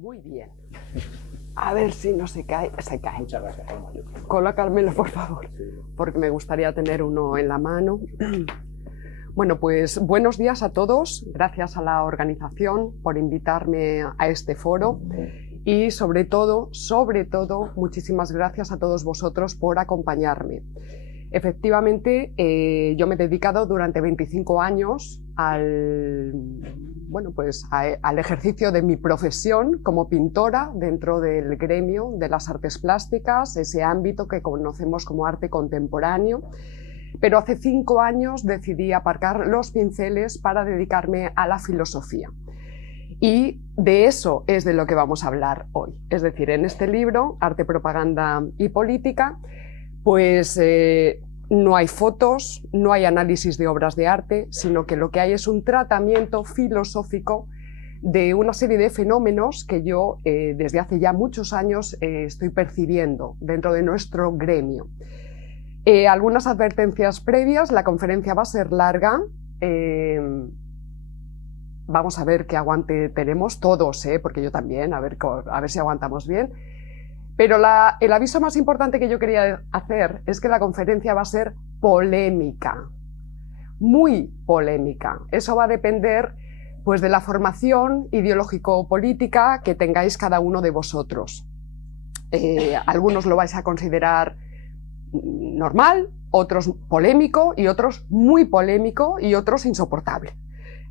Muy bien. A ver si no se cae. Se cae. Muchas gracias, Paloma. Colócamelo, por favor, Sí. porque me gustaría tener uno en la mano. Bueno, pues buenos días a todos. Gracias a la organización por invitarme a este foro. Y sobre todo, muchísimas gracias a todos vosotros por acompañarme. Efectivamente, yo me he dedicado durante 25 años al ejercicio de mi profesión como pintora dentro del gremio de las artes plásticas, ese ámbito que conocemos como arte contemporáneo. Pero hace 5 años decidí aparcar los pinceles para dedicarme a la filosofía. Y de eso es de lo que vamos a hablar hoy. Es decir, en este libro, Arte, Propaganda y Política, pues no hay fotos, no hay análisis de obras de arte, sino que lo que hay es un tratamiento filosófico de una serie de fenómenos que yo desde hace ya muchos años estoy percibiendo dentro de nuestro gremio. Algunas advertencias previas: la conferencia va a ser larga. Vamos a ver qué aguante tenemos todos, porque yo también, a ver si aguantamos bien. Pero el aviso más importante que yo quería hacer es que la conferencia va a ser polémica, muy polémica. Eso va a depender, pues, de la formación ideológico-política que tengáis cada uno de vosotros. Algunos lo vais a considerar normal, otros polémico, y otros muy polémico, y otros insoportable.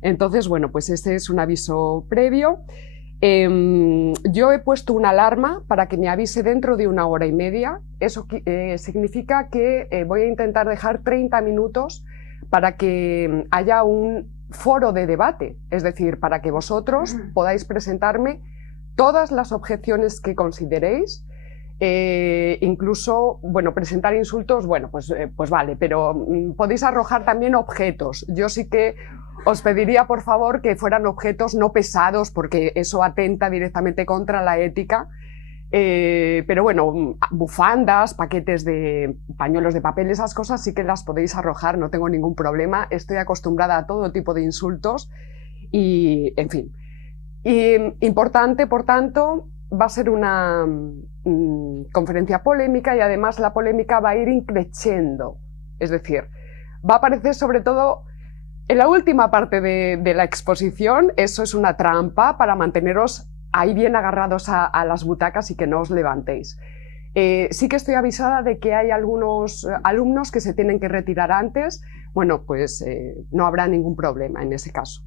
Entonces, bueno, pues este es un aviso previo. Yo he puesto una alarma para que me avise dentro de 1 hora y media. Eso significa que voy a intentar dejar 30 minutos para que haya un foro de debate, es decir, para que vosotros podáis presentarme todas las objeciones que consideréis. Incluso, bueno, presentar insultos, bueno, pues vale, pero podéis arrojar también objetos. Yo sí que os pediría, por favor, que fueran objetos no pesados, porque eso atenta directamente contra la ética. Pero bueno, bufandas, paquetes de pañuelos de papel, esas cosas sí que las podéis arrojar, no tengo ningún problema. Estoy acostumbrada a todo tipo de insultos y, en fin. Y importante, por tanto, va a ser una conferencia polémica, y además la polémica va a ir increciendo. Es decir, va a aparecer sobre todo en la última parte de la exposición. Eso es una trampa para manteneros ahí bien agarrados a las butacas y que no os levantéis. Sí que estoy avisada de que hay algunos alumnos que se tienen que retirar antes. Bueno, pues no habrá ningún problema en ese caso.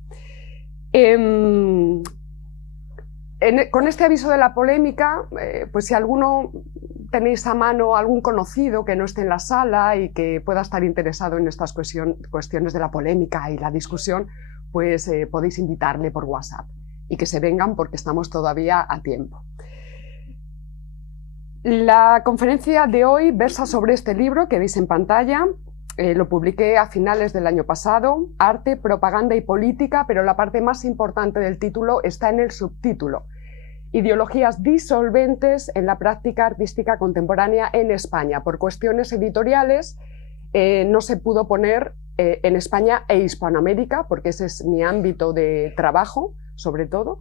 Con este aviso de la polémica, pues si alguno tenéis a mano algún conocido que no esté en la sala y que pueda estar interesado en estas cuestiones de la polémica y la discusión, pues podéis invitarle por WhatsApp y que se vengan, porque estamos todavía a tiempo. La conferencia de hoy versa sobre este libro que veis en pantalla. Lo publiqué a finales del año pasado, Arte, Propaganda y Política, pero la parte más importante del título está en el subtítulo: Ideologías disolventes en la práctica artística contemporánea en España. Por cuestiones editoriales no se pudo poner en España e Hispanoamérica, porque ese es mi ámbito de trabajo, sobre todo.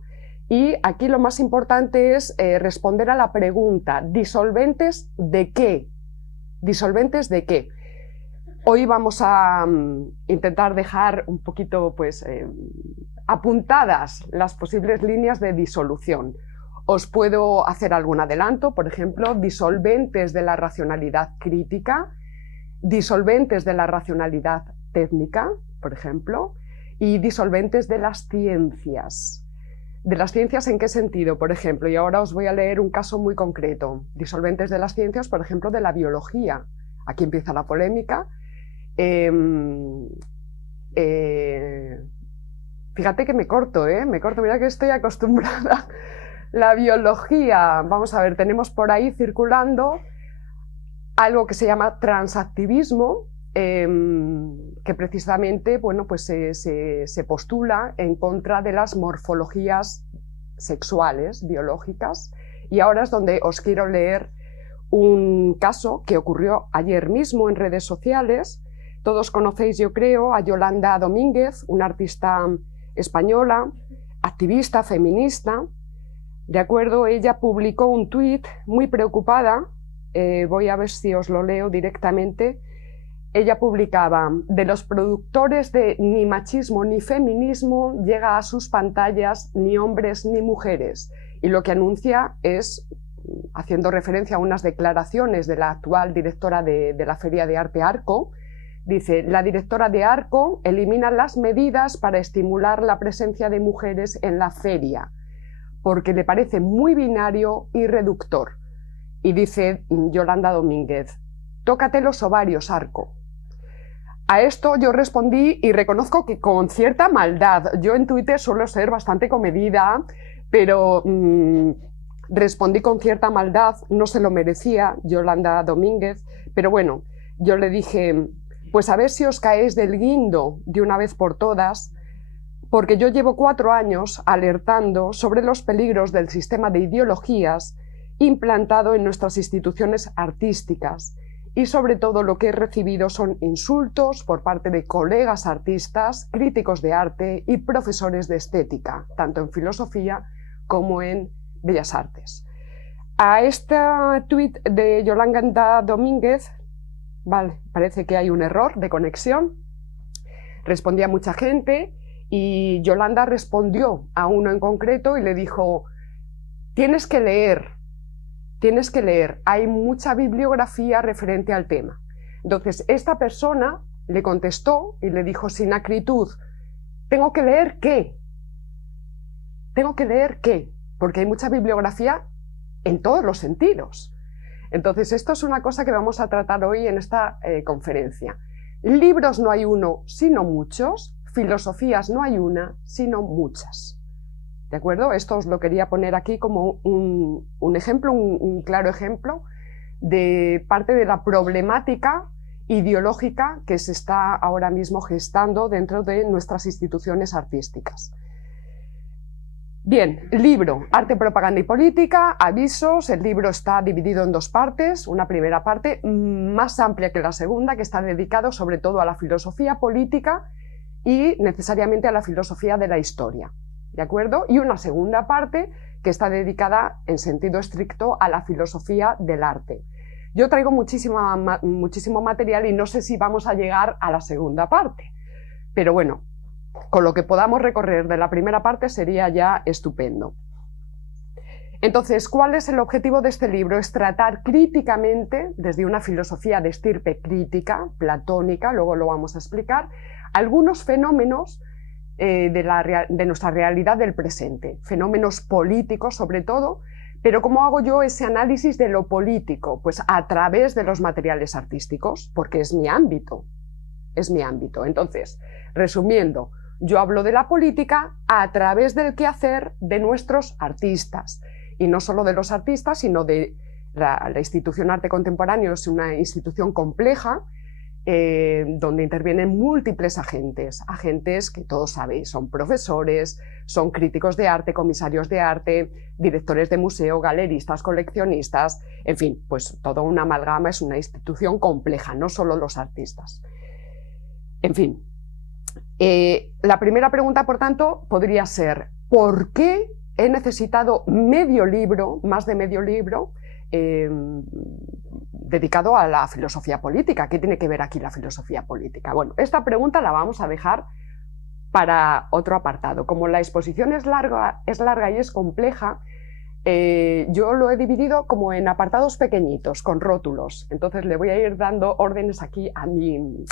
Y aquí lo más importante es responder a la pregunta: ¿disolventes de qué? ¿Disolventes de qué? Hoy vamos a intentar dejar un poquito, pues, apuntadas las posibles líneas de disolución. Os puedo hacer algún adelanto, por ejemplo, disolventes de la racionalidad crítica, disolventes de la racionalidad técnica, por ejemplo, y disolventes de las ciencias. ¿De las ciencias en qué sentido? Por ejemplo, y ahora os voy a leer un caso muy concreto. Disolventes de las ciencias, por ejemplo, de la biología. Aquí empieza la polémica. Fíjate que me corto, mira que estoy acostumbrada. La biología, vamos a ver, tenemos por ahí circulando algo que se llama transactivismo, que precisamente, bueno, pues se postula en contra de las morfologías sexuales, biológicas. Y ahora es donde os quiero leer un caso que ocurrió ayer mismo en redes sociales. Todos conocéis, yo creo, a Yolanda Domínguez, una artista española, activista, feminista. ¿De acuerdo? Ella publicó un tuit muy preocupada, voy a ver si os lo leo directamente. Ella publicaba: de los productores de ni machismo ni feminismo llega a sus pantallas ni hombres ni mujeres. Y lo que anuncia es, haciendo referencia a unas declaraciones de la actual directora de la Feria de Arte Arco, dice: la directora de Arco elimina las medidas para estimular la presencia de mujeres en la feria, porque le parece muy binario y reductor. Y dice Yolanda Domínguez: tócate los ovarios, Arco. A esto yo respondí, y reconozco que con cierta maldad. Yo en Twitter suelo ser bastante comedida, pero respondí con cierta maldad. No se lo merecía Yolanda Domínguez, pero bueno, yo le dije: pues a ver si os caéis del guindo de una vez por todas, porque yo llevo 4 años alertando sobre los peligros del sistema de ideologías implantado en nuestras instituciones artísticas, y sobre todo lo que he recibido son insultos por parte de colegas artistas, críticos de arte y profesores de estética, tanto en filosofía como en Bellas Artes. A este tuit de Yolanda Domínguez, vale, parece que hay un error de conexión, respondía mucha gente, y Yolanda respondió a uno en concreto y le dijo: tienes que leer, hay mucha bibliografía referente al tema. Entonces esta persona le contestó y le dijo sin acritud: ¿tengo que leer qué? ¿Tengo que leer qué? Porque hay mucha bibliografía en todos los sentidos. Entonces esto es una cosa que vamos a tratar hoy en esta conferencia. Libros no hay uno, sino muchos. Filosofías no hay una, sino muchas. ¿De acuerdo? Esto os lo quería poner aquí como un ejemplo, un claro ejemplo de parte de la problemática ideológica que se está ahora mismo gestando dentro de nuestras instituciones artísticas. Bien, libro, Arte, Propaganda y Política, avisos. El libro está dividido en 2 partes. Una primera parte más amplia que la segunda, que está dedicado sobre todo a la filosofía política y necesariamente a la filosofía de la historia. ¿De acuerdo? Y una segunda parte que está dedicada en sentido estricto a la filosofía del arte. Yo traigo muchísimo material y no sé si vamos a llegar a la segunda parte, pero bueno, con lo que podamos recorrer de la primera parte sería ya estupendo. Entonces, ¿cuál es el objetivo de este libro? Es tratar críticamente, desde una filosofía de estirpe crítica, platónica, luego lo vamos a explicar, algunos fenómenos de nuestra realidad del presente, fenómenos políticos sobre todo, pero ¿cómo hago yo ese análisis de lo político? Pues a través de los materiales artísticos, porque es mi ámbito, Entonces, resumiendo, yo hablo de la política a través del quehacer de nuestros artistas, y no solo de los artistas, sino de la institución Arte Contemporáneo. Es una institución compleja, donde intervienen múltiples agentes que todos sabéis, son profesores, son críticos de arte, comisarios de arte, directores de museo, galeristas, coleccionistas, en fin, pues toda una amalgama. Es una institución compleja, no solo los artistas. En fin, la primera pregunta, por tanto, podría ser: ¿por qué he necesitado medio libro, más de medio libro, dedicado a la filosofía política? ¿Qué tiene que ver aquí la filosofía política? Bueno, esta pregunta la vamos a dejar para otro apartado. Como la exposición es larga y es compleja, yo lo he dividido como en apartados pequeñitos, con rótulos. Entonces le voy a ir dando órdenes aquí a mi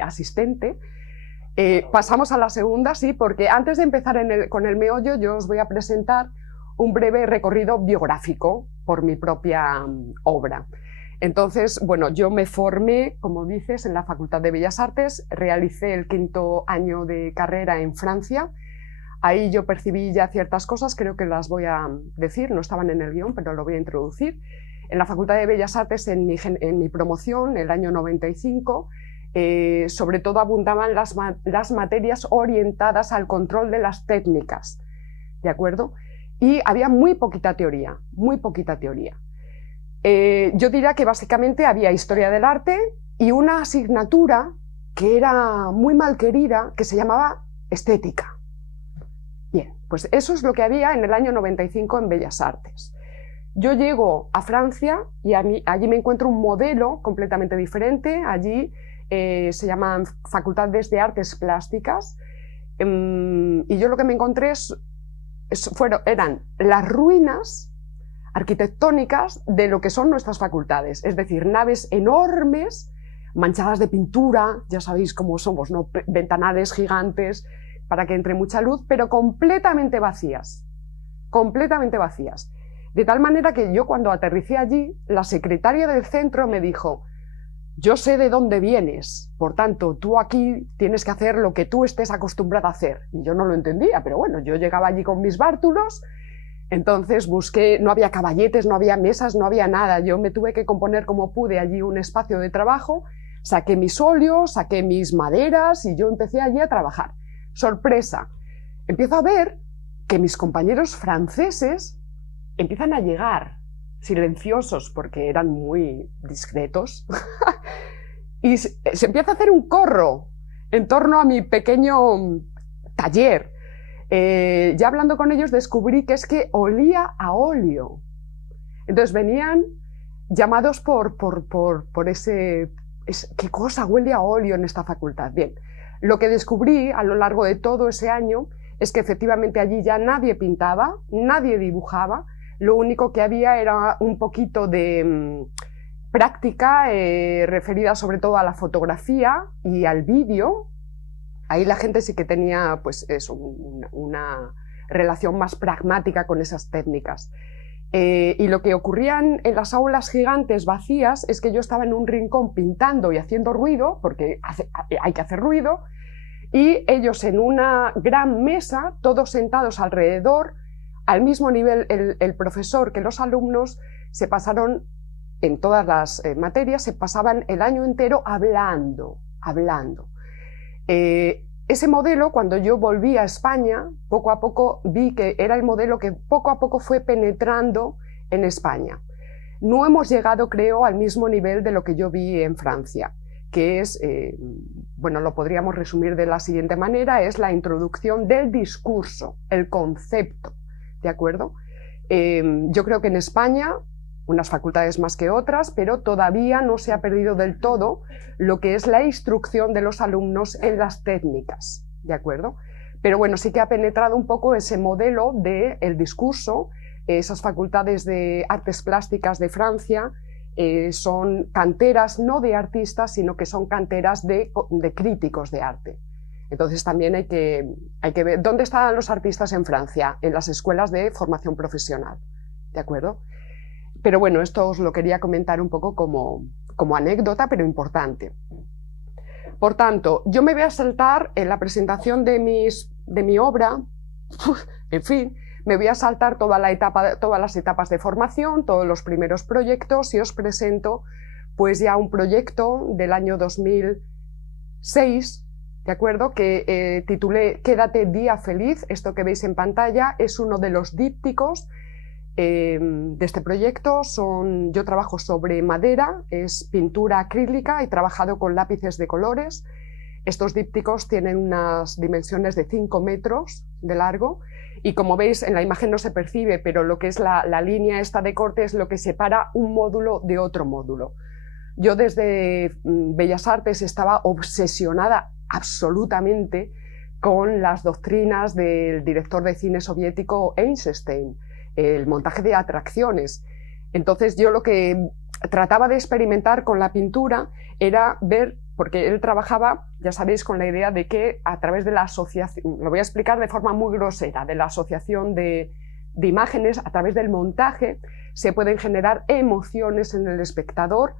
asistente. Pasamos a la segunda, sí, porque antes de empezar con el meollo, yo os voy a presentar un breve recorrido biográfico por mi propia obra. Entonces, bueno, yo me formé, como dices, en la Facultad de Bellas Artes, realicé el 5º año de carrera en Francia. Ahí yo percibí ya ciertas cosas, creo que las voy a decir, no estaban en el guión, pero lo voy a introducir. En la Facultad de Bellas Artes, en mi promoción, el año 95, sobre todo abundaban las materias orientadas al control de las técnicas, ¿de acuerdo? Y había muy poquita teoría, muy poquita teoría. Yo diría que básicamente había historia del arte y una asignatura que era muy mal querida, que se llamaba estética. Bien, Pues eso es lo que había en el año 95 en Bellas Artes. Yo llego a Francia y allí me encuentro un modelo completamente diferente. Allí se llaman Facultades de Artes Plásticas, y yo lo que me encontré eran las ruinas arquitectónicas de lo que son nuestras facultades, es decir, naves enormes, manchadas de pintura, ya sabéis cómo somos, ¿no? Ventanales gigantes para que entre mucha luz, pero completamente vacías, completamente vacías. De tal manera que yo, cuando aterricé allí, la secretaria del centro me dijo: yo sé de dónde vienes, por tanto, tú aquí tienes que hacer lo que tú estés acostumbrada a hacer. Y yo no lo entendía, pero bueno, yo llegaba allí con mis bártulos, entonces busqué, no había caballetes, no había mesas, no había nada. Yo me tuve que componer como pude allí un espacio de trabajo, saqué mis óleos, saqué mis maderas y yo empecé allí a trabajar. Sorpresa, empiezo a ver que mis compañeros franceses empiezan a llegar, silenciosos porque eran muy discretos, y se empieza a hacer un corro en torno a mi pequeño taller. Ya hablando con ellos descubrí que es que olía a óleo. Entonces venían llamados por ¿qué cosa huele a óleo en esta facultad? Bien, lo que descubrí a lo largo de todo ese año es que efectivamente allí ya nadie pintaba, nadie dibujaba. Lo único que había era un poquito de práctica referida sobre todo a la fotografía y al vídeo. Ahí la gente sí que tenía pues eso, una relación más pragmática con esas técnicas. Y lo que ocurría en las aulas gigantes vacías es que yo estaba en un rincón pintando y haciendo ruido, porque hay que hacer ruido, y ellos en una gran mesa, todos sentados alrededor, al mismo nivel el profesor que los alumnos, se pasaron en todas las materias, se pasaban el año entero hablando. Ese modelo, cuando yo volví a España, poco a poco vi que era el modelo que poco a poco fue penetrando en España. No hemos llegado, creo, al mismo nivel de lo que yo vi en Francia, que es, bueno, lo podríamos resumir de la siguiente manera, es la introducción del discurso, el concepto. ¿De acuerdo? Yo creo que en España, unas facultades más que otras, pero todavía no se ha perdido del todo lo que es la instrucción de los alumnos en las técnicas, ¿de acuerdo? Pero bueno, sí que ha penetrado un poco ese modelo del discurso. Esas facultades de artes plásticas de Francia son canteras no de artistas, sino que son canteras de críticos de arte. Entonces también hay que ver dónde están los artistas en Francia, en las escuelas de formación profesional, ¿de acuerdo? Pero bueno, esto os lo quería comentar un poco como anécdota, pero importante. Por tanto, yo me voy a saltar en la presentación de mi obra, en fin, me voy a saltar todas las etapas de formación, todos los primeros proyectos, y os presento pues ya un proyecto del año 2006, ¿de acuerdo? Que titulé Quédate día feliz. Esto que veis en pantalla es uno de los dípticos de este proyecto. Yo trabajo sobre madera, es pintura acrílica, he trabajado con lápices de colores. Estos dípticos tienen unas dimensiones de 5 metros de largo y, como veis, en la imagen no se percibe, pero lo que es la línea esta de corte es lo que separa un módulo de otro módulo. Yo desde Bellas Artes estaba obsesionada absolutamente con las doctrinas del director de cine soviético Eisenstein, el montaje de atracciones. Entonces yo lo que trataba de experimentar con la pintura era ver, porque él trabajaba, ya sabéis, con la idea de que a través de la asociación, lo voy a explicar de forma muy grosera, de la asociación de imágenes, a través del montaje se pueden generar emociones en el espectador,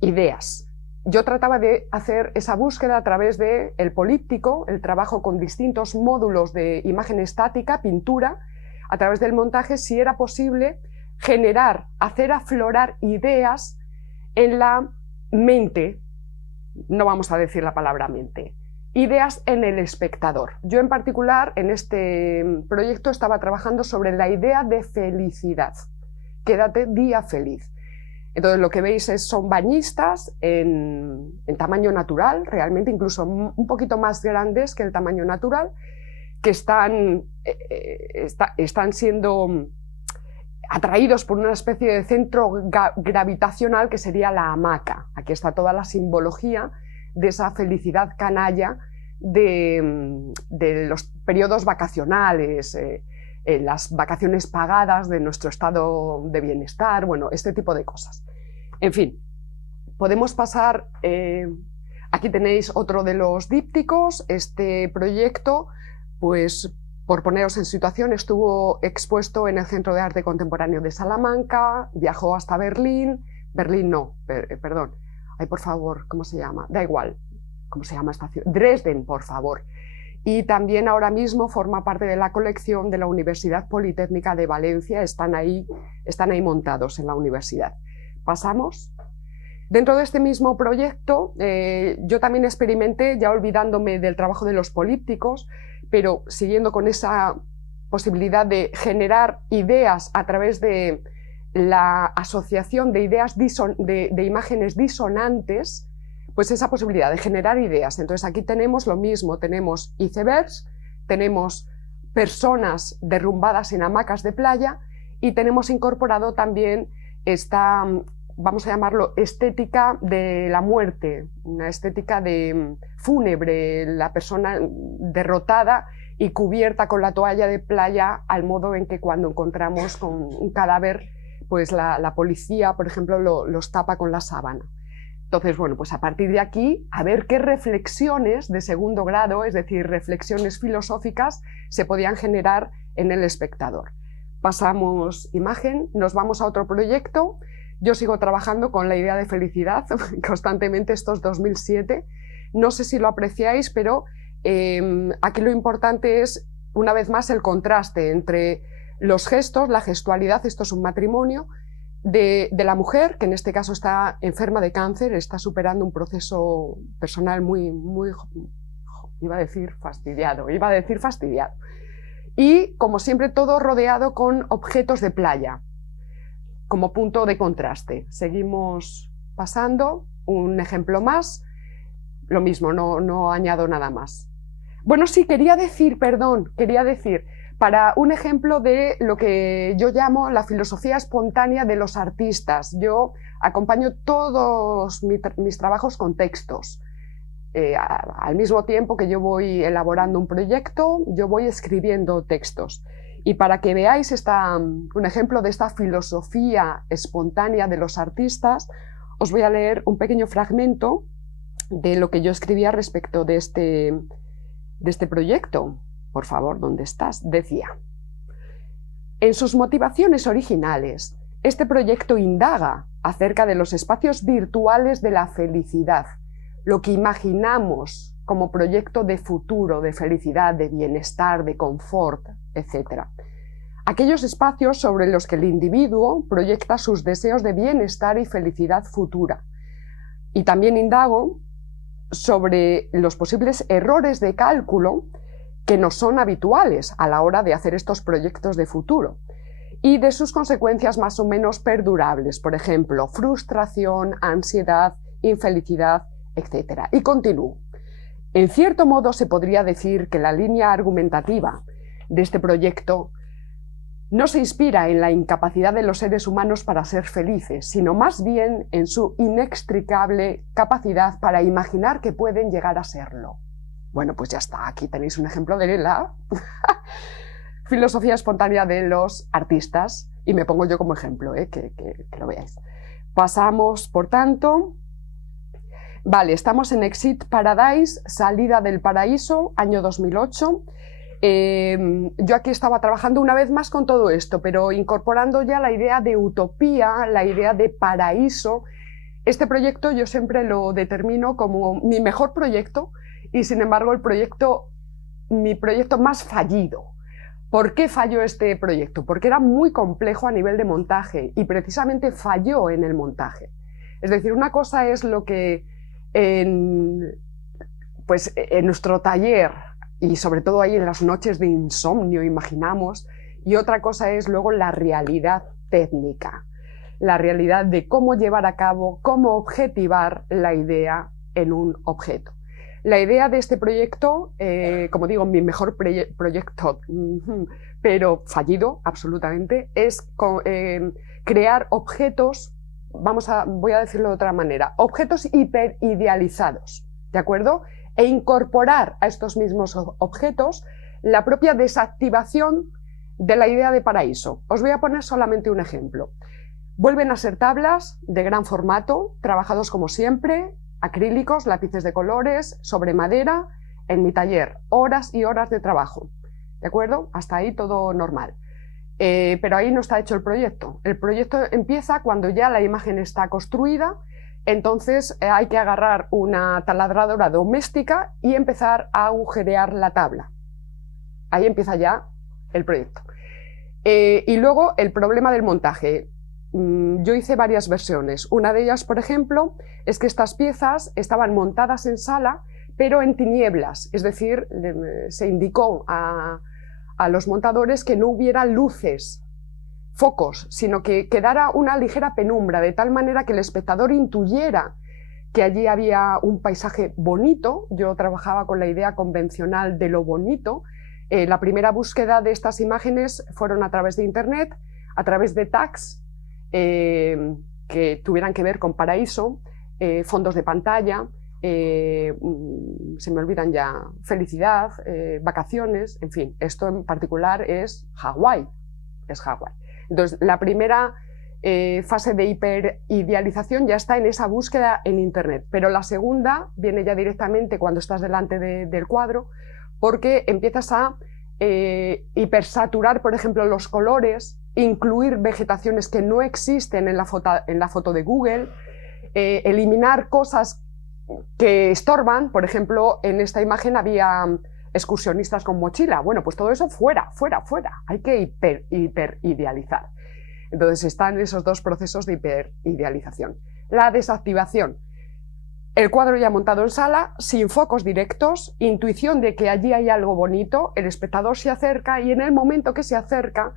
ideas. Yo trataba de hacer esa búsqueda a través del políptico, el trabajo con distintos módulos de imagen estática, pintura, a través del montaje, si era posible generar, hacer aflorar ideas en la mente, no vamos a decir la palabra mente, ideas en el espectador. Yo en particular en este proyecto estaba trabajando sobre la idea de felicidad. Quédate día feliz. Entonces lo que veis son bañistas en tamaño natural, realmente incluso un poquito más grandes que el tamaño natural, que están siendo atraídos por una especie de centro gravitacional que sería la hamaca. Aquí está toda la simbología de esa felicidad canalla de los periodos vacacionales, las vacaciones pagadas de nuestro estado de bienestar, bueno, este tipo de cosas. En fin, podemos pasar, aquí tenéis otro de los dípticos. Este proyecto, pues por poneros en situación, estuvo expuesto en el Centro de Arte Contemporáneo de Salamanca, viajó hasta Berlín, perdón, ay, por favor, ¿cómo se llama? Da igual, ¿cómo se llama esta ciudad? Dresden, por favor. Y también ahora mismo forma parte de la colección de la Universidad Politécnica de Valencia, están ahí montados en la universidad. Pasamos. Dentro de este mismo proyecto, yo también experimenté, ya olvidándome del trabajo de los polípticos, pero siguiendo con esa posibilidad de generar ideas a través de la asociación de ideas de imágenes disonantes, pues esa posibilidad de generar ideas. Entonces aquí tenemos lo mismo, tenemos icebergs, tenemos personas derrumbadas en hamacas de playa y tenemos incorporado también esta, vamos a llamarlo, estética de la muerte, una estética de fúnebre, la persona derrotada y cubierta con la toalla de playa, al modo en que cuando encontramos con un cadáver, pues la policía, por ejemplo, los tapa con la sábana. Entonces, bueno, pues a partir de aquí, a ver qué reflexiones de segundo grado, es decir, reflexiones filosóficas, se podían generar en el espectador. Pasamos imagen, nos vamos a otro proyecto. Yo sigo trabajando con la idea de felicidad constantemente, esto es 2007. No sé si lo apreciáis, pero aquí lo importante es, una vez más, el contraste entre los gestos, la gestualidad, esto es un matrimonio, de la mujer, que en este caso está enferma de cáncer, está superando un proceso personal muy, iba a decir fastidiado. Y, como siempre, todo rodeado con objetos de playa, como punto de contraste. Seguimos pasando, un ejemplo más, lo mismo, no añado nada más. Bueno, sí, quería decir, para un ejemplo de lo que yo llamo la filosofía espontánea de los artistas. Yo acompaño todos mis trabajos con textos. Al mismo tiempo que yo voy elaborando un proyecto, yo voy escribiendo textos. Y para que veáis un ejemplo de esta filosofía espontánea de los artistas, os voy a leer un pequeño fragmento de lo que yo escribía respecto de este proyecto. Por favor, ¿dónde estás? Decía: en sus motivaciones originales, este proyecto indaga acerca de los espacios virtuales de la felicidad, lo que imaginamos como proyecto de futuro, de felicidad, de bienestar, de confort, etc. Aquellos espacios sobre los que el individuo proyecta sus deseos de bienestar y felicidad futura. Y también indago sobre los posibles errores de cálculo que no son habituales a la hora de hacer estos proyectos de futuro, y de sus consecuencias más o menos perdurables, por ejemplo, frustración, ansiedad, infelicidad, etc. Y continúo. En cierto modo se podría decir que la línea argumentativa de este proyecto no se inspira en la incapacidad de los seres humanos para ser felices, sino más bien en su inextricable capacidad para imaginar que pueden llegar a serlo. Bueno, pues ya está, aquí tenéis un ejemplo de la filosofía espontánea de los artistas, y me pongo yo como ejemplo, que lo veáis. Pasamos, por tanto, vale, estamos en Exit Paradise, Salida del Paraíso, año 2008. Yo aquí estaba trabajando una vez más con todo esto, pero incorporando ya la idea de utopía, la idea de paraíso. Este proyecto yo siempre lo determino como mi mejor proyecto, y sin embargo mi proyecto más fallido. ¿Por qué falló este proyecto? Porque era muy complejo a nivel de montaje y precisamente falló en el montaje. Es decir, una cosa es lo que en nuestro taller y sobre todo ahí en las noches de insomnio imaginamos, y otra cosa es luego la realidad técnica, la realidad de cómo llevar a cabo, cómo objetivar la idea en un objeto. La idea de este proyecto, como digo, mi mejor proyecto, pero fallido absolutamente, es crear objetos, voy a decirlo de otra manera, objetos hiperidealizados, ¿de acuerdo? E incorporar a estos mismos objetos la propia desactivación de la idea de paraíso. Os voy a poner solamente un ejemplo. Vuelven a ser tablas de gran formato, trabajados como siempre, acrílicos, lápices de colores, sobre madera, en mi taller, horas y horas de trabajo, ¿de acuerdo? Hasta ahí todo normal. Pero ahí no está hecho el proyecto. El proyecto empieza cuando ya la imagen está construida, entonces hay que agarrar una taladradora doméstica y empezar a agujerear la tabla. Ahí empieza ya el proyecto. Y luego el problema del montaje. Yo hice varias versiones. Una de ellas, por ejemplo, es que estas piezas estaban montadas en sala, pero en tinieblas. Es decir, se indicó a los montadores que no hubiera luces, focos, sino que quedara una ligera penumbra, de tal manera que el espectador intuyera que allí había un paisaje bonito. Yo trabajaba con la idea convencional de lo bonito. La primera búsqueda de estas imágenes fueron a través de Internet, a través de tags que tuvieran que ver con paraíso, fondos de pantalla, se me olvidan ya, felicidad, vacaciones, en fin, esto en particular es Hawái, Entonces, la primera fase de hiperidealización ya está en esa búsqueda en Internet, pero la segunda viene ya directamente cuando estás delante del cuadro, porque empiezas a hipersaturar, por ejemplo, los colores, incluir vegetaciones que no existen en la foto de Google, eliminar cosas que estorban. Por ejemplo, en esta imagen había excursionistas con mochila. Bueno, pues todo eso fuera. Hay que hiperidealizar. Entonces están esos dos procesos de hiperidealización. La desactivación. El cuadro ya montado en sala, sin focos directos, intuición de que allí hay algo bonito, el espectador se acerca y en el momento que se acerca,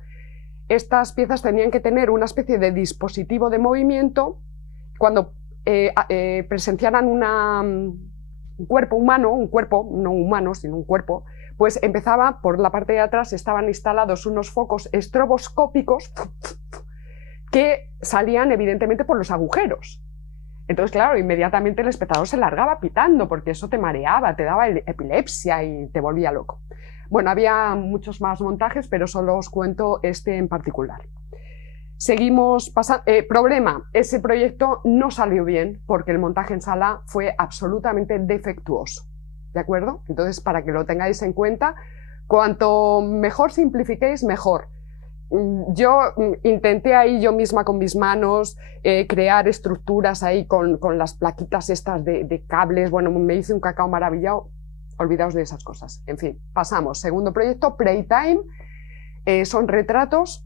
estas piezas tenían que tener una especie de dispositivo de movimiento. Cuando presenciaran un cuerpo humano, un cuerpo no humano, sino un cuerpo, pues empezaba, por la parte de atrás estaban instalados unos focos estroboscópicos que salían evidentemente por los agujeros. Entonces, claro, inmediatamente el espectador se largaba pitando porque eso te mareaba, te daba epilepsia y te volvía loco. Bueno, había muchos más montajes, pero solo os cuento este en particular. Seguimos pasando. Problema, ese proyecto no salió bien porque el montaje en sala fue absolutamente defectuoso, ¿de acuerdo? Entonces, para que lo tengáis en cuenta, cuanto mejor simplifiquéis, mejor. Yo intenté ahí yo misma con mis manos crear estructuras ahí con las plaquitas estas de cables. Bueno, me hice un cacao maravillado. Olvidaos de esas cosas. En fin, pasamos. Segundo proyecto, Playtime. Son retratos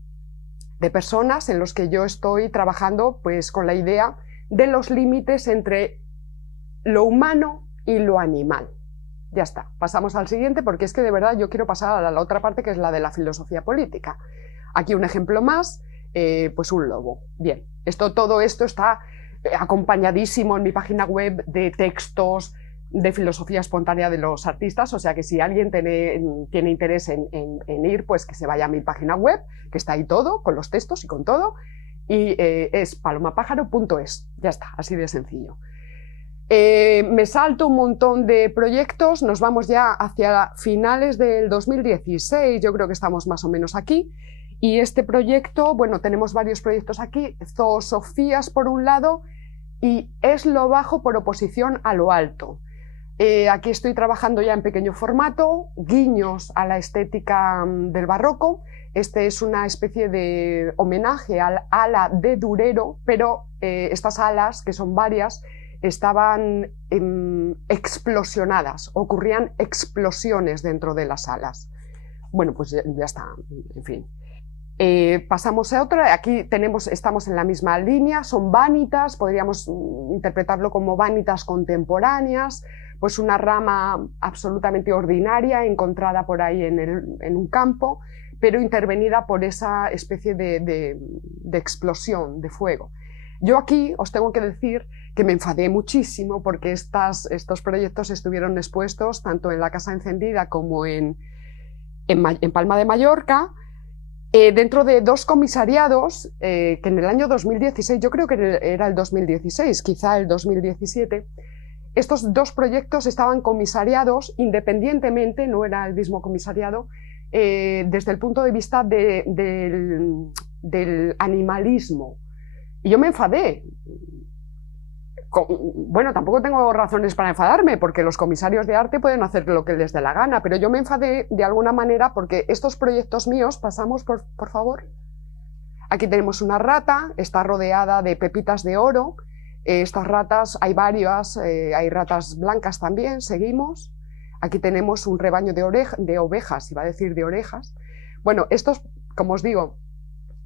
de personas en los que yo estoy trabajando pues con la idea de los límites entre lo humano y lo animal. Ya está. Pasamos al siguiente porque es que de verdad yo quiero pasar a la otra parte, que es la de la filosofía política. Aquí un ejemplo más, pues un lobo. Bien, todo esto está acompañadísimo en mi página web de textos de filosofía espontánea de los artistas, o sea que si alguien tiene interés en ir, pues que se vaya a mi página web, que está ahí todo, con los textos y con todo, y es palomapájaro.es, ya está, así de sencillo. Me salto un montón de proyectos, nos vamos ya hacia finales del 2016, yo creo que estamos más o menos aquí. Y este proyecto, bueno, tenemos varios proyectos aquí, zoosofías por un lado y es lo bajo por oposición a lo alto. Aquí estoy trabajando ya en pequeño formato, guiños a la estética del barroco. Este es una especie de homenaje al ala de Durero, pero estas alas, que son varias, estaban explosionadas, ocurrían explosiones dentro de las alas. Bueno, pues ya está, en fin. Pasamos a otra, aquí estamos en la misma línea, son vanitas, podríamos interpretarlo como vanitas contemporáneas, pues una rama absolutamente ordinaria encontrada por ahí en un campo, pero intervenida por esa especie de explosión, de fuego. Yo aquí os tengo que decir que me enfadé muchísimo porque estos proyectos estuvieron expuestos tanto en la Casa Encendida como en Palma de Mallorca, dentro de dos comisariados que en el año 2016, yo creo que era el 2016, quizá el 2017, estos dos proyectos estaban comisariados independientemente, no era el mismo comisariado, desde el punto de vista del animalismo. Y yo me enfadé. Bueno, tampoco tengo razones para enfadarme, porque los comisarios de arte pueden hacer lo que les dé la gana, pero yo me enfadé de alguna manera porque estos proyectos míos, pasamos por favor. Aquí tenemos una rata, está rodeada de pepitas de oro. Estas ratas, hay varias, hay ratas blancas también, seguimos. Aquí tenemos un rebaño de ovejas, iba a decir de orejas. Bueno, estos, como os digo,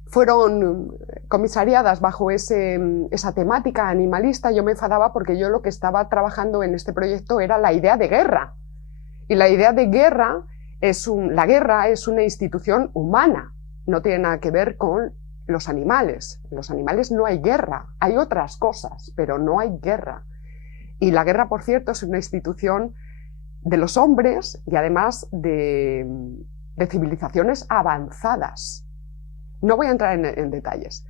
fueron comisariadas bajo esa temática animalista. Yo me enfadaba porque yo lo que estaba trabajando en este proyecto era la idea de guerra. Y la idea de guerra la guerra es una institución humana, no tiene nada que ver con los animales. En los animales no hay guerra, hay otras cosas, pero no hay guerra. Y la guerra, por cierto, es una institución de los hombres y además de civilizaciones avanzadas. No voy a entrar en detalles.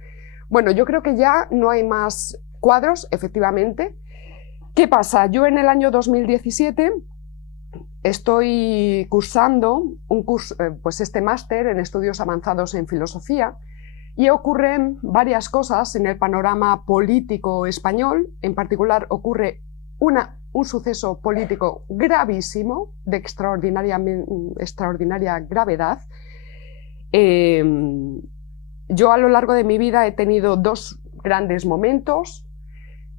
Bueno, yo creo que ya no hay más cuadros, efectivamente. ¿Qué pasa? Yo en el año 2017 estoy cursando un curso, pues este máster en estudios avanzados en filosofía, y ocurren varias cosas en el panorama político español. En particular ocurre un suceso político gravísimo, de extraordinaria gravedad. Yo a lo largo de mi vida he tenido dos grandes momentos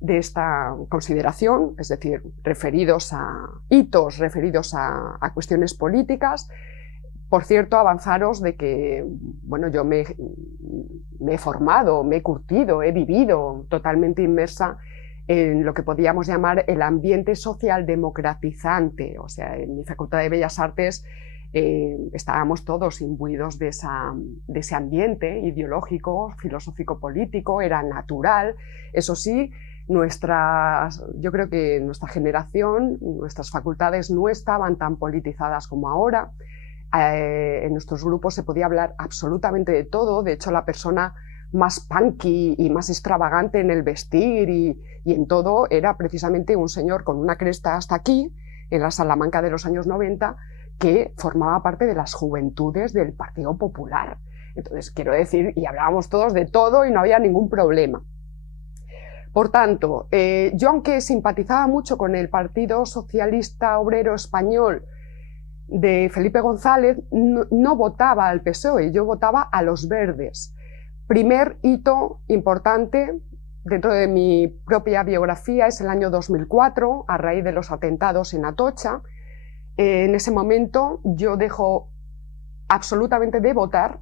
de esta consideración, es decir, referidos a hitos, referidos a cuestiones políticas. Por cierto, avanzaros de que, bueno, yo me he formado, me he curtido, he vivido totalmente inmersa en lo que podríamos llamar el ambiente social democratizante. O sea, en mi Facultad de Bellas Artes estábamos todos imbuidos de ese ambiente ideológico, filosófico-político, era natural. Eso sí, yo creo que nuestra generación, nuestras facultades no estaban tan politizadas como ahora. En nuestros grupos se podía hablar absolutamente de todo. De hecho, la persona más punky y más extravagante en el vestir y en todo era precisamente un señor con una cresta hasta aquí, en la Salamanca de los años 90, que formaba parte de las juventudes del Partido Popular. Entonces, quiero decir, y hablábamos todos de todo y no había ningún problema. Por tanto, yo, aunque simpatizaba mucho con el Partido Socialista Obrero Español de Felipe González, no votaba al PSOE, yo votaba a los Verdes. Primer hito importante dentro de mi propia biografía es el año 2004, a raíz de los atentados en Atocha. En ese momento yo dejo absolutamente de votar,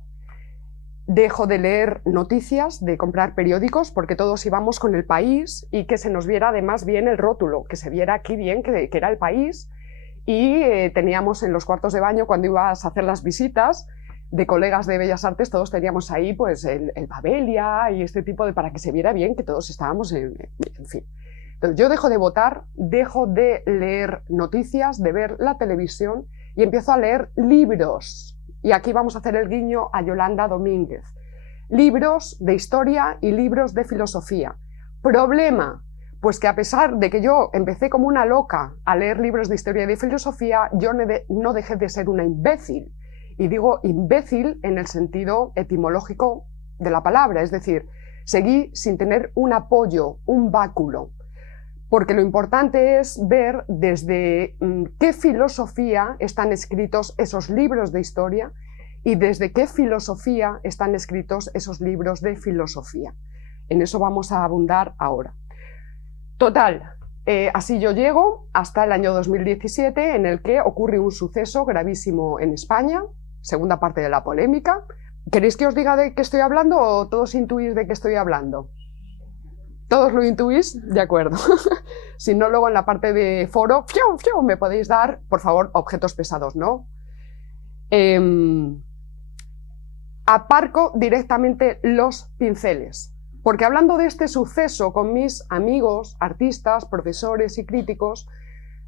dejo de leer noticias, de comprar periódicos, porque todos íbamos con El País, y que se nos viera además bien el rótulo, que se viera aquí bien que era El País. Y teníamos en los cuartos de baño, cuando ibas a hacer las visitas de colegas de Bellas Artes, todos teníamos ahí pues el Babelia y este tipo para que se viera bien que todos estábamos en fin. Entonces yo dejo de votar, dejo de leer noticias, de ver la televisión y empiezo a leer libros. Y aquí vamos a hacer el guiño a Yolanda Domínguez. Libros de historia y libros de filosofía. Problema, pues que a pesar de que yo empecé como una loca a leer libros de historia y de filosofía, yo no dejé de ser una imbécil. Y digo imbécil en el sentido etimológico de la palabra, es decir, seguí sin tener un apoyo, un báculo. Porque lo importante es ver desde qué filosofía están escritos esos libros de historia y desde qué filosofía están escritos esos libros de filosofía. En eso vamos a abundar ahora. Total, así yo llego hasta el año 2017, en el que ocurre un suceso gravísimo en España, segunda parte de la polémica. ¿Queréis que os diga de qué estoy hablando o todos intuís de qué estoy hablando? ¿Todos lo intuís? De acuerdo. Si no, luego en la parte de foro, me podéis dar, por favor, objetos pesados, ¿no? Aparco directamente los pinceles. Porque hablando de este suceso con mis amigos, artistas, profesores y críticos,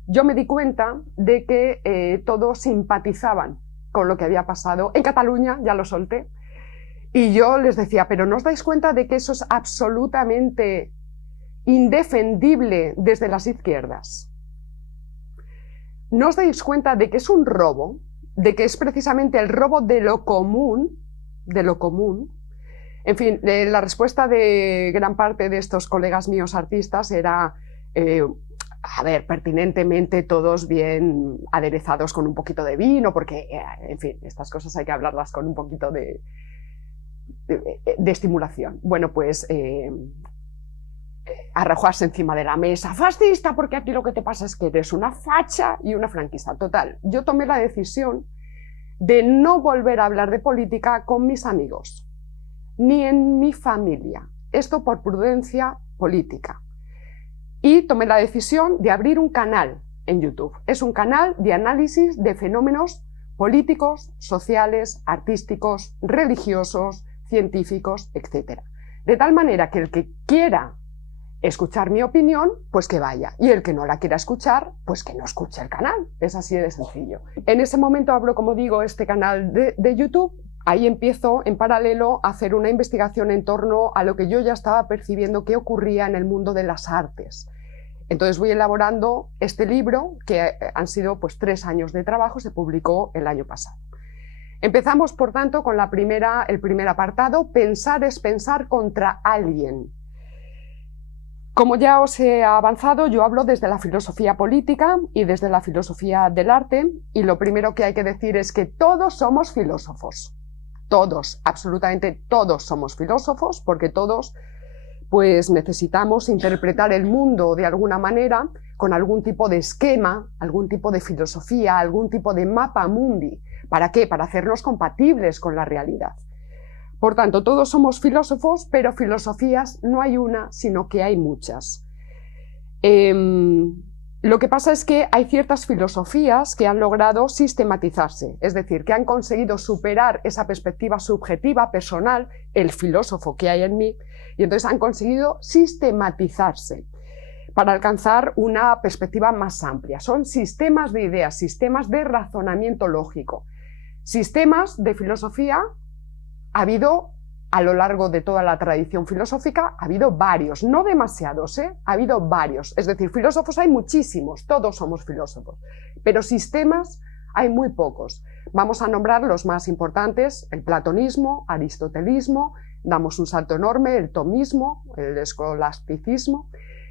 yo me di cuenta de que todos simpatizaban con lo que había pasado en Cataluña, ya lo solté, y yo les decía, pero ¿no os dais cuenta de que eso es absolutamente indefendible desde las izquierdas? ¿No os dais cuenta de que es un robo, de que es precisamente el robo de lo común, de lo común? En fin, la respuesta de gran parte de estos colegas míos artistas era, a ver, pertinentemente todos bien aderezados con un poquito de vino, porque, en fin, estas cosas hay que hablarlas con un poquito de estimulación. Bueno, pues arrojarse encima de la mesa, fascista, porque a ti lo que te pasa es que eres una facha y una franquista. Total, yo tomé la decisión de no volver a hablar de política con mis amigos, ni en mi familia. Esto por prudencia política. Y tomé la decisión de abrir un canal en YouTube. Es un canal de análisis de fenómenos políticos, sociales, artísticos, religiosos, científicos, etc. De tal manera que el que quiera escuchar mi opinión, pues que vaya. Y el que no la quiera escuchar, pues que no escuche el canal. Es así de sencillo. En ese momento abro, como digo, este canal de YouTube. Ahí empiezo en paralelo a hacer una investigación en torno a lo que yo ya estaba percibiendo que ocurría en el mundo de las artes. Entonces voy elaborando este libro, que han sido pues 3 años de trabajo, se publicó el año pasado. Empezamos, por tanto, con el primer apartado, pensar es pensar contra alguien. Como ya os he avanzado, yo hablo desde la filosofía política y desde la filosofía del arte, y lo primero que hay que decir es que todos somos filósofos. Todos, absolutamente todos somos filósofos, porque todos pues necesitamos interpretar el mundo de alguna manera con algún tipo de esquema, algún tipo de filosofía, algún tipo de mapa mundi. ¿Para qué? Para hacernos compatibles con la realidad. Por tanto, todos somos filósofos, pero filosofías no hay una, sino que hay muchas. Lo que pasa es que hay ciertas filosofías que han logrado sistematizarse, es decir, que han conseguido superar esa perspectiva subjetiva, personal, el filósofo que hay en mí, y entonces han conseguido sistematizarse para alcanzar una perspectiva más amplia. Son sistemas de ideas, sistemas de razonamiento lógico. Sistemas de filosofía ha habido a lo largo de toda la tradición filosófica, ha habido varios, no demasiados, ha habido varios. Es decir, filósofos hay muchísimos, todos somos filósofos, pero sistemas hay muy pocos. Vamos a nombrar los más importantes: el platonismo, aristotelismo, damos un salto enorme, el tomismo, el escolasticismo,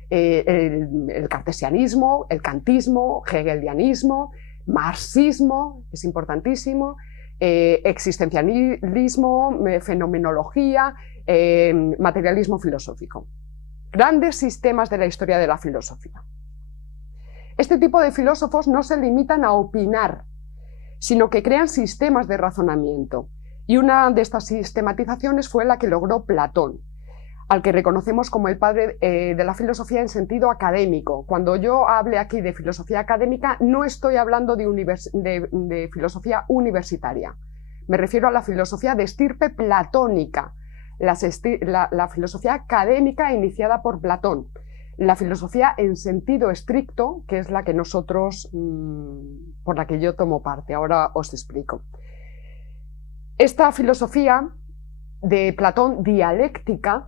el cartesianismo, el kantismo, hegelianismo, marxismo, es importantísimo, existencialismo, fenomenología, materialismo filosófico. Grandes sistemas de la historia de la filosofía. Este tipo de filósofos no se limitan a opinar, sino que crean sistemas de razonamiento. Y una de estas sistematizaciones fue la que logró Platón, al que reconocemos como el padre de la filosofía en sentido académico. Cuando yo hable aquí de filosofía académica, no estoy hablando de filosofía universitaria. Me refiero a la filosofía de estirpe platónica, la filosofía académica iniciada por Platón, la filosofía en sentido estricto, que es la que nosotros, por la que yo tomo parte. Ahora os explico. Esta filosofía de Platón dialéctica,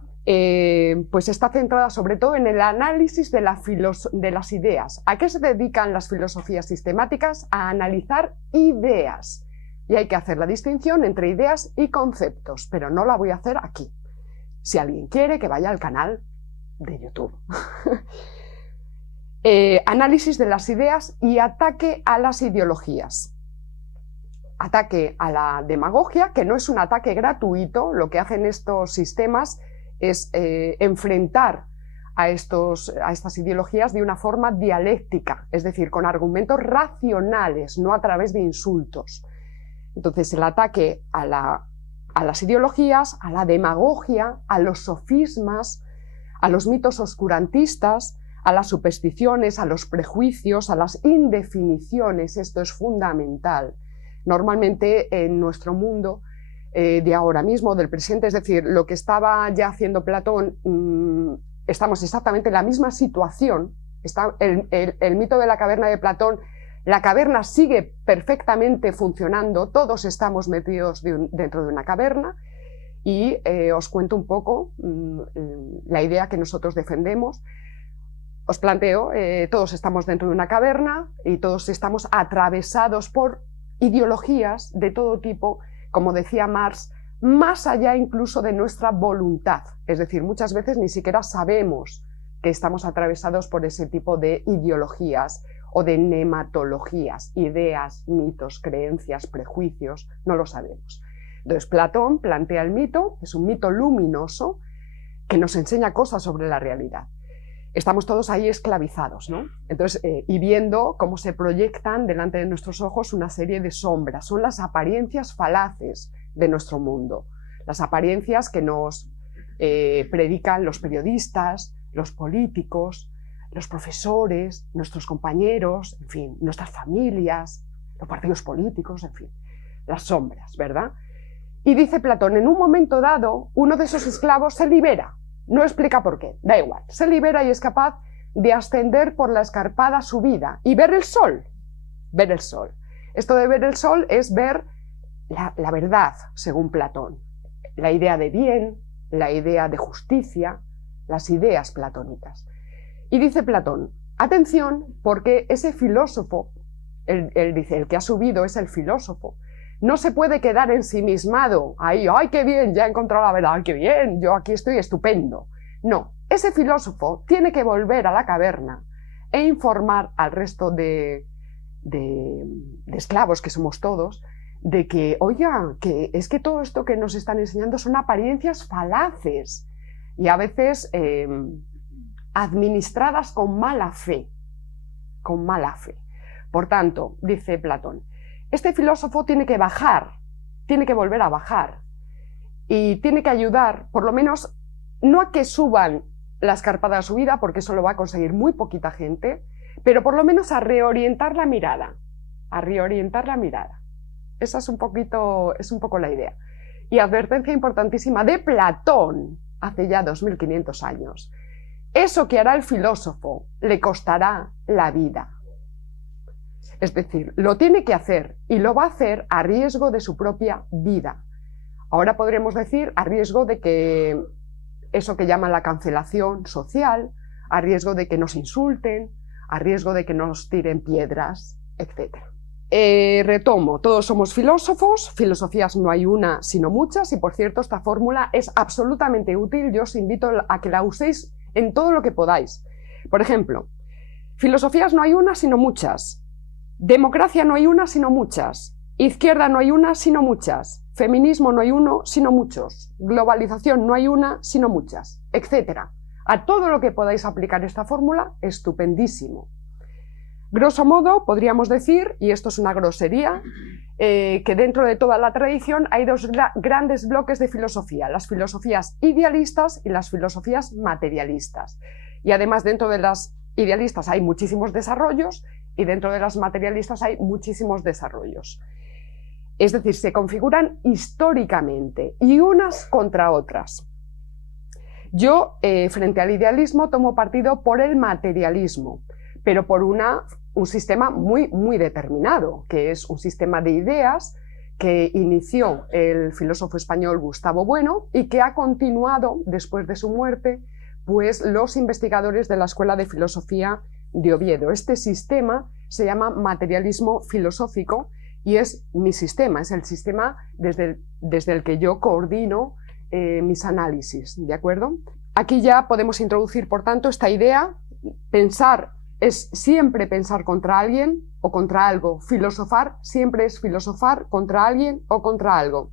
pues está centrada sobre todo en el análisis de las ideas. ¿A qué se dedican las filosofías sistemáticas? A analizar ideas. Y hay que hacer la distinción entre ideas y conceptos, pero no la voy a hacer aquí. Si alguien quiere, que vaya al canal de YouTube. Análisis de las ideas y ataque a las ideologías. Ataque a la demagogia, que no es un ataque gratuito. Lo que hacen estos sistemas es enfrentar a estas ideologías de una forma dialéctica, es decir, con argumentos racionales, no a través de insultos. Entonces, el ataque a las ideologías, a la demagogia, a los sofismas, a los mitos oscurantistas, a las supersticiones, a los prejuicios, a las indefiniciones. Esto es fundamental. Normalmente en nuestro mundo de ahora mismo, del presente, es decir, lo que estaba ya haciendo Platón, estamos exactamente en la misma situación. Está el mito de la caverna de Platón, la caverna sigue perfectamente funcionando, todos estamos metidos dentro de una caverna, y os cuento un poco la idea que nosotros defendemos. Os planteo, todos estamos dentro de una caverna y todos estamos atravesados por ideologías de todo tipo, como decía Marx, más allá incluso de nuestra voluntad. Es decir, muchas veces ni siquiera sabemos que estamos atravesados por ese tipo de ideologías o de nematologías, ideas, mitos, creencias, prejuicios, no lo sabemos. Entonces Platón plantea el mito, es un mito luminoso que nos enseña cosas sobre la realidad. Estamos todos ahí esclavizados, ¿no? Entonces, y viendo cómo se proyectan delante de nuestros ojos una serie de sombras, son las apariencias falaces de nuestro mundo, las apariencias que nos predican los periodistas, los políticos, los profesores, nuestros compañeros, en fin, nuestras familias, los partidos políticos, en fin, las sombras, ¿verdad? Y dice Platón, en un momento dado, uno de esos esclavos se libera, no explica por qué, da igual, se libera y es capaz de ascender por la escarpada subida y ver el sol, ver el sol. Esto de ver el sol es ver la verdad, según Platón, la idea de bien, la idea de justicia, las ideas platónicas. Y dice Platón, atención, porque ese filósofo, él dice, el que ha subido es el filósofo, no se puede quedar ensimismado, ahí, ¡ay, qué bien! Ya he encontrado la verdad, ¡ay, qué bien! Yo aquí estoy estupendo. No, ese filósofo tiene que volver a la caverna e informar al resto de esclavos, que somos todos, de que, oiga, que es que todo esto que nos están enseñando son apariencias falaces y a veces administradas con mala fe, con mala fe. Por tanto, dice Platón, este filósofo tiene que bajar, tiene que volver a bajar y tiene que ayudar, por lo menos, no a que suban la escarpada subida, porque eso lo va a conseguir muy poquita gente, pero por lo menos a reorientar la mirada, a reorientar la mirada. Esa es un poco la idea. Y advertencia importantísima de Platón, hace ya 2500 años. Eso que hará el filósofo le costará la vida. Es decir, lo tiene que hacer y lo va a hacer a riesgo de su propia vida. Ahora podremos decir a riesgo de que eso que llaman la cancelación social, a riesgo de que nos insulten, a riesgo de que nos tiren piedras, etc. Retomo, todos somos filósofos, filosofías no hay una sino muchas, y por cierto esta fórmula es absolutamente útil, yo os invito a que la uséis en todo lo que podáis. Por ejemplo, filosofías no hay una sino muchas. Democracia no hay una sino muchas, izquierda no hay una sino muchas, feminismo no hay uno sino muchos, globalización no hay una sino muchas, etc. A todo lo que podáis aplicar esta fórmula, estupendísimo. Grosso modo, podríamos decir, y esto es una grosería, que dentro de toda la tradición hay dos grandes bloques de filosofía, las filosofías idealistas y las filosofías materialistas. Y además dentro de las idealistas hay muchísimos desarrollos y dentro de las materialistas hay muchísimos desarrollos. Es decir, se configuran históricamente y unas contra otras. Yo, frente al idealismo, tomo partido por el materialismo, pero por un sistema muy determinado, que es un sistema de ideas que inició el filósofo español Gustavo Bueno y que ha continuado, después de su muerte, pues los investigadores de la Escuela de Filosofía de Oviedo. Este sistema se llama materialismo filosófico y es mi sistema, es el sistema desde el que yo coordino mis análisis, ¿de acuerdo? Aquí ya podemos introducir, por tanto, esta idea. Pensar es siempre pensar contra alguien o contra algo. Filosofar siempre es filosofar contra alguien o contra algo.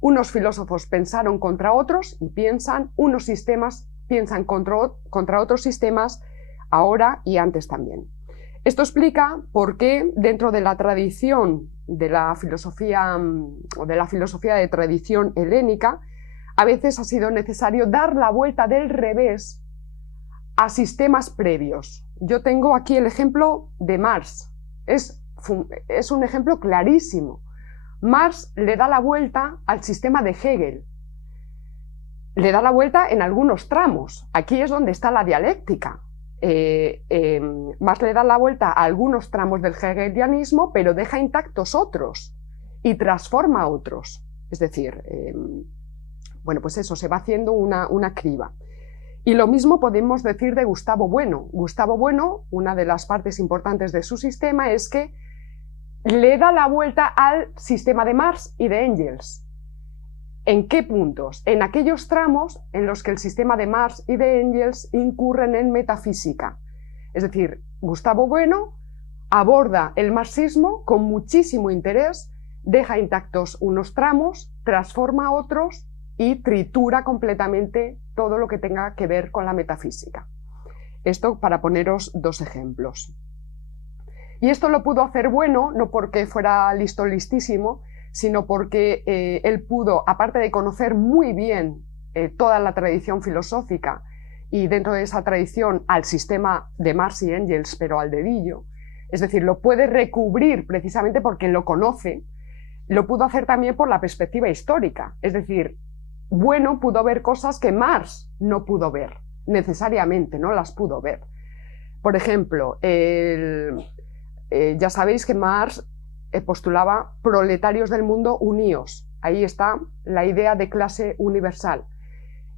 Unos filósofos pensaron contra otros y piensan, unos sistemas piensan contra otros sistemas ahora y antes también. Esto explica por qué dentro de la tradición de la filosofía o de la filosofía de tradición helénica a veces ha sido necesario dar la vuelta del revés a sistemas previos. Yo tengo aquí el ejemplo de Marx. Es un ejemplo clarísimo. Marx le da la vuelta al sistema de Hegel. Le da la vuelta en algunos tramos. Aquí es donde está la dialéctica. Marx le da la vuelta a algunos tramos del hegelianismo, pero deja intactos otros y transforma otros. Es decir, bueno, pues eso, se va haciendo una criba. Y lo mismo podemos decir de Gustavo Bueno. Gustavo Bueno, una de las partes importantes de su sistema es que le da la vuelta al sistema de Marx y de Engels. ¿En qué puntos? En aquellos tramos en los que el sistema de Marx y de Engels incurren en metafísica. Es decir, Gustavo Bueno aborda el marxismo con muchísimo interés, deja intactos unos tramos, transforma otros y tritura completamente todo lo que tenga que ver con la metafísica. Esto para poneros dos ejemplos. Y esto lo pudo hacer Bueno, no porque fuera listísimo, sino porque él pudo, aparte de conocer muy bien toda la tradición filosófica y dentro de esa tradición al sistema de Marx y Engels, pero al dedillo, es decir, lo puede recubrir precisamente porque lo conoce, lo pudo hacer también por la perspectiva histórica, es decir, Bueno pudo ver cosas que Marx no pudo ver, necesariamente, no las pudo ver. Por ejemplo, ya sabéis que Marx postulaba proletarios del mundo uníos. Ahí está la idea de clase universal.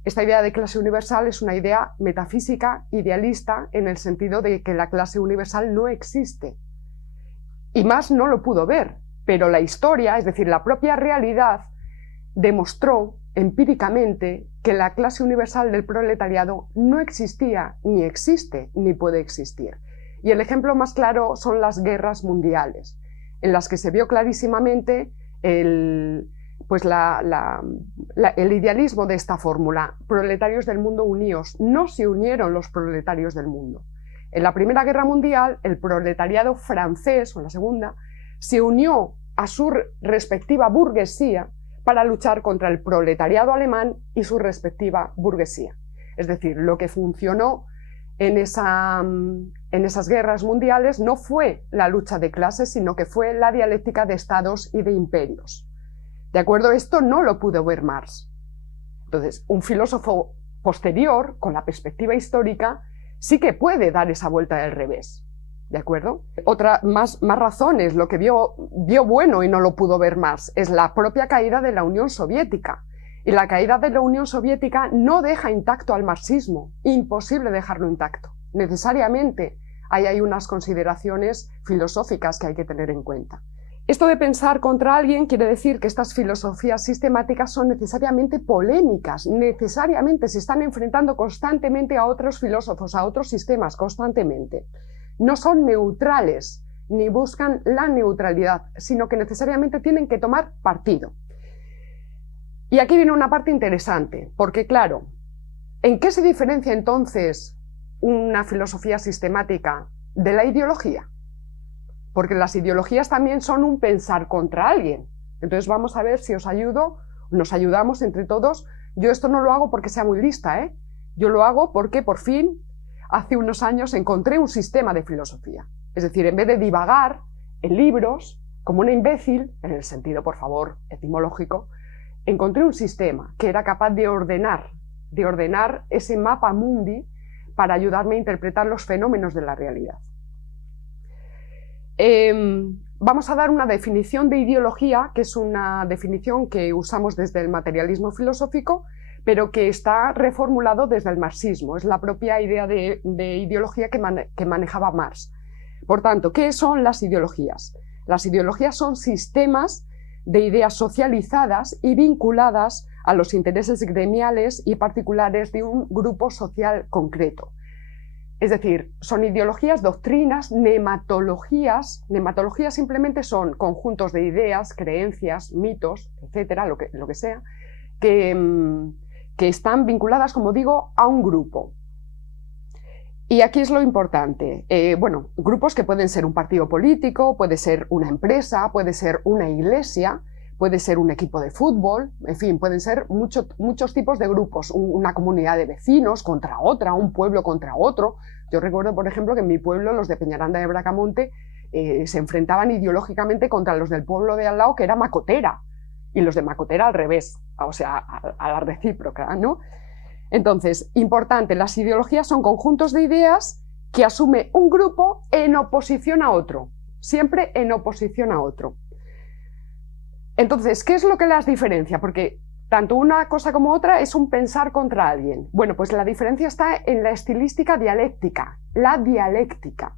Esta idea de clase universal es una idea metafísica, idealista, en el sentido de que la clase universal no existe. Y Marx no lo pudo ver, pero la historia, es decir, la propia realidad, demostró empíricamente que la clase universal del proletariado no existía, ni existe, ni puede existir. Y el ejemplo más claro son las guerras mundiales, en las que se vio clarísimamente el idealismo de esta fórmula. Proletarios del mundo uníos. No se unieron los proletarios del mundo. En la Primera Guerra Mundial, el proletariado francés, o en la Segunda, se unió a su respectiva burguesía para luchar contra el proletariado alemán y su respectiva burguesía. Es decir, lo que funcionó en esas guerras mundiales no fue la lucha de clases, sino que fue la dialéctica de estados y de imperios. ¿De acuerdo? Esto no lo pudo ver Marx. Entonces, un filósofo posterior, con la perspectiva histórica, sí que puede dar esa vuelta del revés. ¿De acuerdo? Otra, más razones, lo que vio Bueno y no lo pudo ver Marx, es la propia caída de la Unión Soviética. Y la caída de la Unión Soviética no deja intacto al marxismo, imposible dejarlo intacto. Necesariamente ahí hay unas consideraciones filosóficas que hay que tener en cuenta. Esto de pensar contra alguien quiere decir que estas filosofías sistemáticas son necesariamente polémicas, necesariamente se están enfrentando constantemente a otros filósofos, a otros sistemas, constantemente. No son neutrales, ni buscan la neutralidad, sino que necesariamente tienen que tomar partido. Y aquí viene una parte interesante, porque claro, ¿en qué se diferencia entonces una filosofía sistemática de la ideología? Porque las ideologías también son un pensar contra alguien. Entonces vamos a ver si os ayudo, nos ayudamos entre todos. Yo esto no lo hago porque sea muy lista, ¿eh? Yo lo hago porque por fin, hace unos años, encontré un sistema de filosofía. Es decir, en vez de divagar en libros, como una imbécil, en el sentido, por favor, etimológico, encontré un sistema que era capaz de ordenar ese mapa mundi para ayudarme a interpretar los fenómenos de la realidad. Vamos a dar una definición de ideología, que es una definición que usamos desde el materialismo filosófico, pero que está reformulado desde el marxismo. Es la propia idea de ideología que manejaba Marx. Por tanto, ¿qué son las ideologías? Las ideologías son sistemas de ideas socializadas y vinculadas a los intereses gremiales y particulares de un grupo social concreto. Es decir, son ideologías, doctrinas, nematologías. Nematologías simplemente son conjuntos de ideas, creencias, mitos, etcétera, lo que sea, que están vinculadas, como digo, a un grupo. Y aquí es lo importante. Bueno, grupos que pueden ser un partido político, puede ser una empresa, puede ser una iglesia, puede ser un equipo de fútbol, en fin, pueden ser muchos tipos de grupos, una comunidad de vecinos contra otra, un pueblo contra otro. Yo recuerdo, por ejemplo, que en mi pueblo, los de Peñaranda de Bracamonte, se enfrentaban ideológicamente contra los del pueblo de al lado, que era macotera, y los de macotera al revés, o sea, a la recíproca, ¿no? Entonces, importante, las ideologías son conjuntos de ideas que asume un grupo en oposición a otro, siempre en oposición a otro. Entonces, ¿qué es lo que las diferencia? Porque tanto una cosa como otra es un pensar contra alguien. Bueno, pues la diferencia está en la estilística dialéctica, la dialéctica.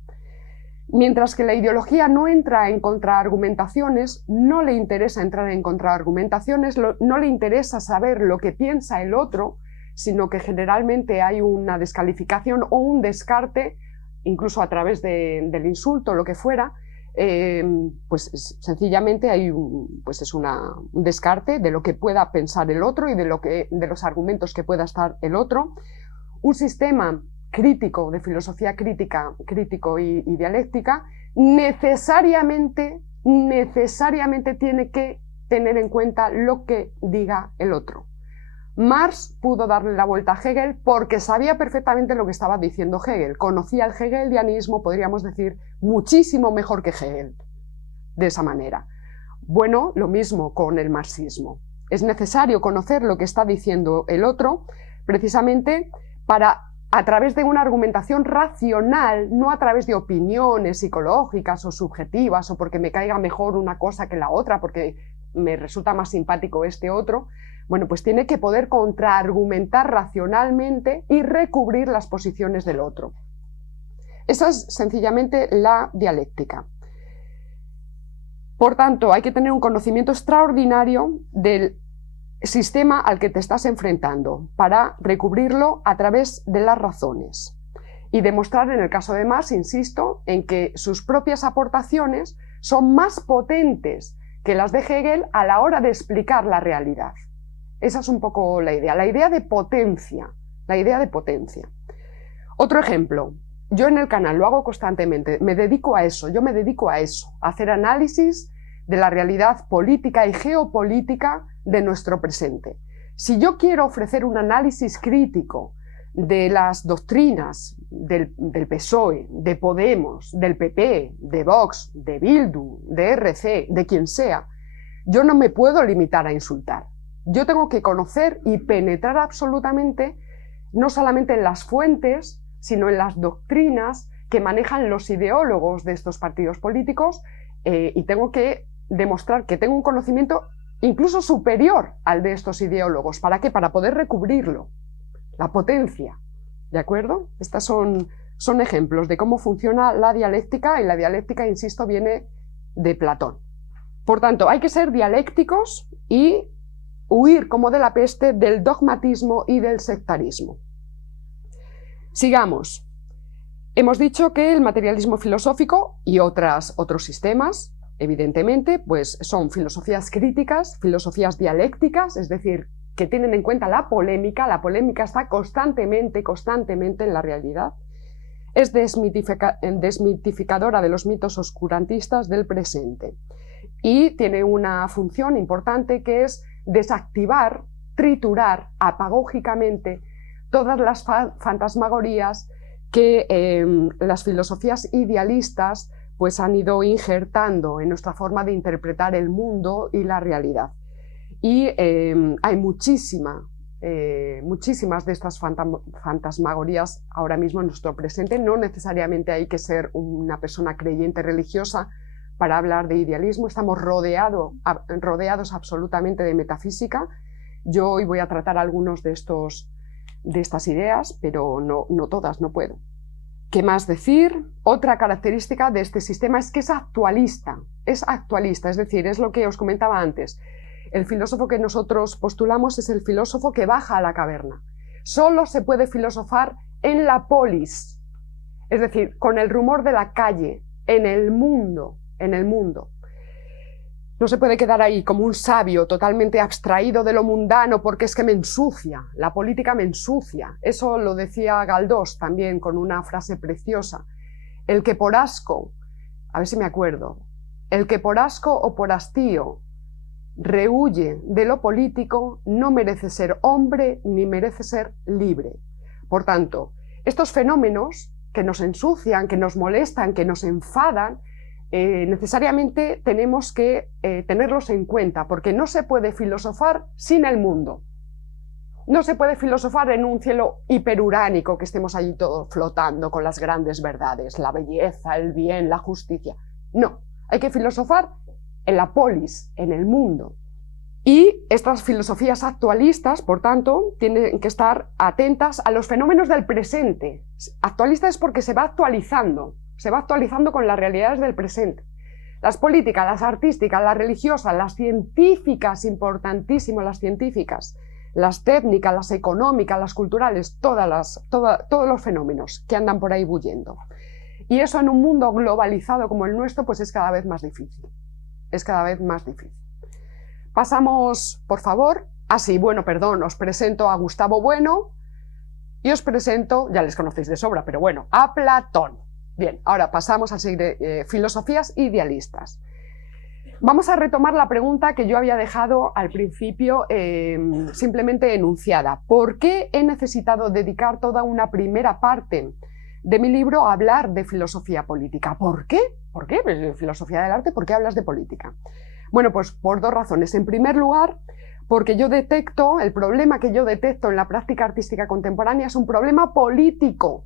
Mientras que la ideología no entra en contraargumentaciones, no le interesa entrar en contraargumentaciones, no le interesa saber lo que piensa el otro, sino que generalmente hay una descalificación o un descarte, incluso a través del insulto, lo que fuera, pues sencillamente hay un descarte de lo que pueda pensar el otro y de los argumentos que pueda estar el otro. Un sistema crítico, de filosofía crítico y dialéctica, necesariamente tiene que tener en cuenta lo que diga el otro. Marx pudo darle la vuelta a Hegel porque sabía perfectamente lo que estaba diciendo Hegel. Conocía el hegelianismo, podríamos decir, muchísimo mejor que Hegel, de esa manera. Bueno, lo mismo con el marxismo. Es necesario conocer lo que está diciendo el otro, precisamente para, a través de una argumentación racional, no a través de opiniones psicológicas o subjetivas, o porque me caiga mejor una cosa que la otra, porque me resulta más simpático este otro. Bueno, pues tiene que poder contraargumentar racionalmente y recubrir las posiciones del otro. Esa es sencillamente la dialéctica. Por tanto, hay que tener un conocimiento extraordinario del sistema al que te estás enfrentando para recubrirlo a través de las razones y demostrar, en el caso de Marx, insisto, en que sus propias aportaciones son más potentes que las de Hegel a la hora de explicar la realidad. Esa es un poco la idea de potencia, Otro ejemplo, yo en el canal lo hago constantemente, yo me dedico a eso, a hacer análisis de la realidad política y geopolítica de nuestro presente. Si yo quiero ofrecer un análisis crítico de las doctrinas del PSOE, de Podemos, del PP, de Vox, de Bildu, de RC, de quien sea, yo no me puedo limitar a insultar. Yo tengo que conocer y penetrar absolutamente, no solamente en las fuentes, sino en las doctrinas que manejan los ideólogos de estos partidos políticos, y tengo que demostrar que tengo un conocimiento incluso superior al de estos ideólogos. ¿Para qué? Para poder recubrirlo. La potencia, ¿de acuerdo? Estos son ejemplos de cómo funciona la dialéctica, y la dialéctica, insisto, viene de Platón. Por tanto, hay que ser dialécticos y huir como de la peste del dogmatismo y del sectarismo. Sigamos. Hemos dicho que el materialismo filosófico y otros sistemas, evidentemente, pues son filosofías críticas, filosofías dialécticas, es decir, que tienen en cuenta la polémica está constantemente en la realidad. Es desmitificadora de los mitos oscurantistas del presente y tiene una función importante, que es desactivar, triturar apagógicamente todas las fantasmagorías que las filosofías idealistas pues han ido injertando en nuestra forma de interpretar el mundo y la realidad. Y hay muchísimas de estas fantasmagorías ahora mismo en nuestro presente. No necesariamente hay que ser una persona creyente religiosa para hablar de idealismo. Estamos rodeados absolutamente de metafísica. Yo hoy voy a tratar algunos de estas ideas, pero no todas, no puedo. ¿Qué más decir? Otra característica de este sistema es que es actualista, es decir, es lo que os comentaba antes. El filósofo que nosotros postulamos es el filósofo que baja a la caverna. Solo se puede filosofar en la polis, es decir, con el rumor de la calle, en el mundo. No se puede quedar ahí como un sabio totalmente abstraído de lo mundano porque es que me ensucia, la política me ensucia. Eso lo decía Galdós también con una frase preciosa. El que por asco, a ver si me acuerdo, el que por asco o por hastío rehuye de lo político no merece ser hombre ni merece ser libre. Por tanto, estos fenómenos que nos ensucian, que nos molestan, que nos enfadan, necesariamente tenemos que tenerlos en cuenta, porque no se puede filosofar sin el mundo. No se puede filosofar en un cielo hiperuránico, que estemos allí todos flotando con las grandes verdades, la belleza, el bien, la justicia. No, hay que filosofar en la polis, en el mundo. Y estas filosofías actualistas, por tanto, tienen que estar atentas a los fenómenos del presente. Actualista es porque se va actualizando con las realidades del presente. Las políticas, las artísticas, las religiosas, las científicas, importantísimo las científicas, las técnicas, las económicas, las culturales, todos los fenómenos que andan por ahí bullendo. Y eso en un mundo globalizado como el nuestro, pues es cada vez más difícil. Es cada vez más difícil. Pasamos, por favor. Os presento a Gustavo Bueno y os presento, ya les conocéis de sobra, pero bueno, a Platón. Bien, ahora pasamos a seguir filosofías idealistas. Vamos a retomar la pregunta que yo había dejado al principio simplemente enunciada. ¿Por qué he necesitado dedicar toda una primera parte de mi libro a hablar de filosofía política? ¿Por qué? ¿Por qué? Pues, filosofía del arte, ¿por qué hablas de política? Bueno, pues por dos razones. En primer lugar, porque el problema que yo detecto en la práctica artística contemporánea es un problema político.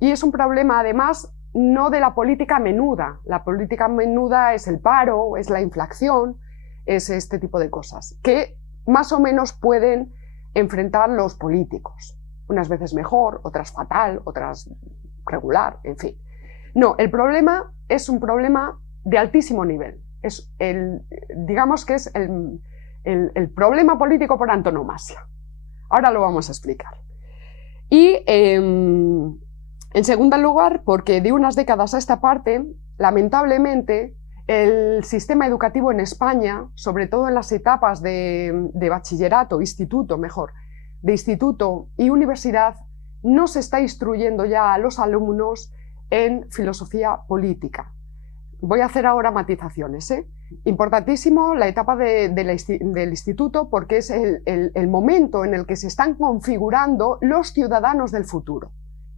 Y es un problema, además, no de la política menuda. La política menuda es el paro, es la inflación, es este tipo de cosas, que más o menos pueden enfrentar los políticos. Unas veces mejor, otras fatal, otras regular, en fin. No, el problema es un problema de altísimo nivel. Digamos que es el problema político por antonomasia. Ahora lo vamos a explicar. Y en segundo lugar, porque de unas décadas a esta parte, lamentablemente, el sistema educativo en España, sobre todo en las etapas de bachillerato, de instituto y universidad, no se está instruyendo ya a los alumnos en filosofía política. Voy a hacer ahora matizaciones. Importantísimo la etapa del instituto, porque es el momento en el que se están configurando los ciudadanos del futuro.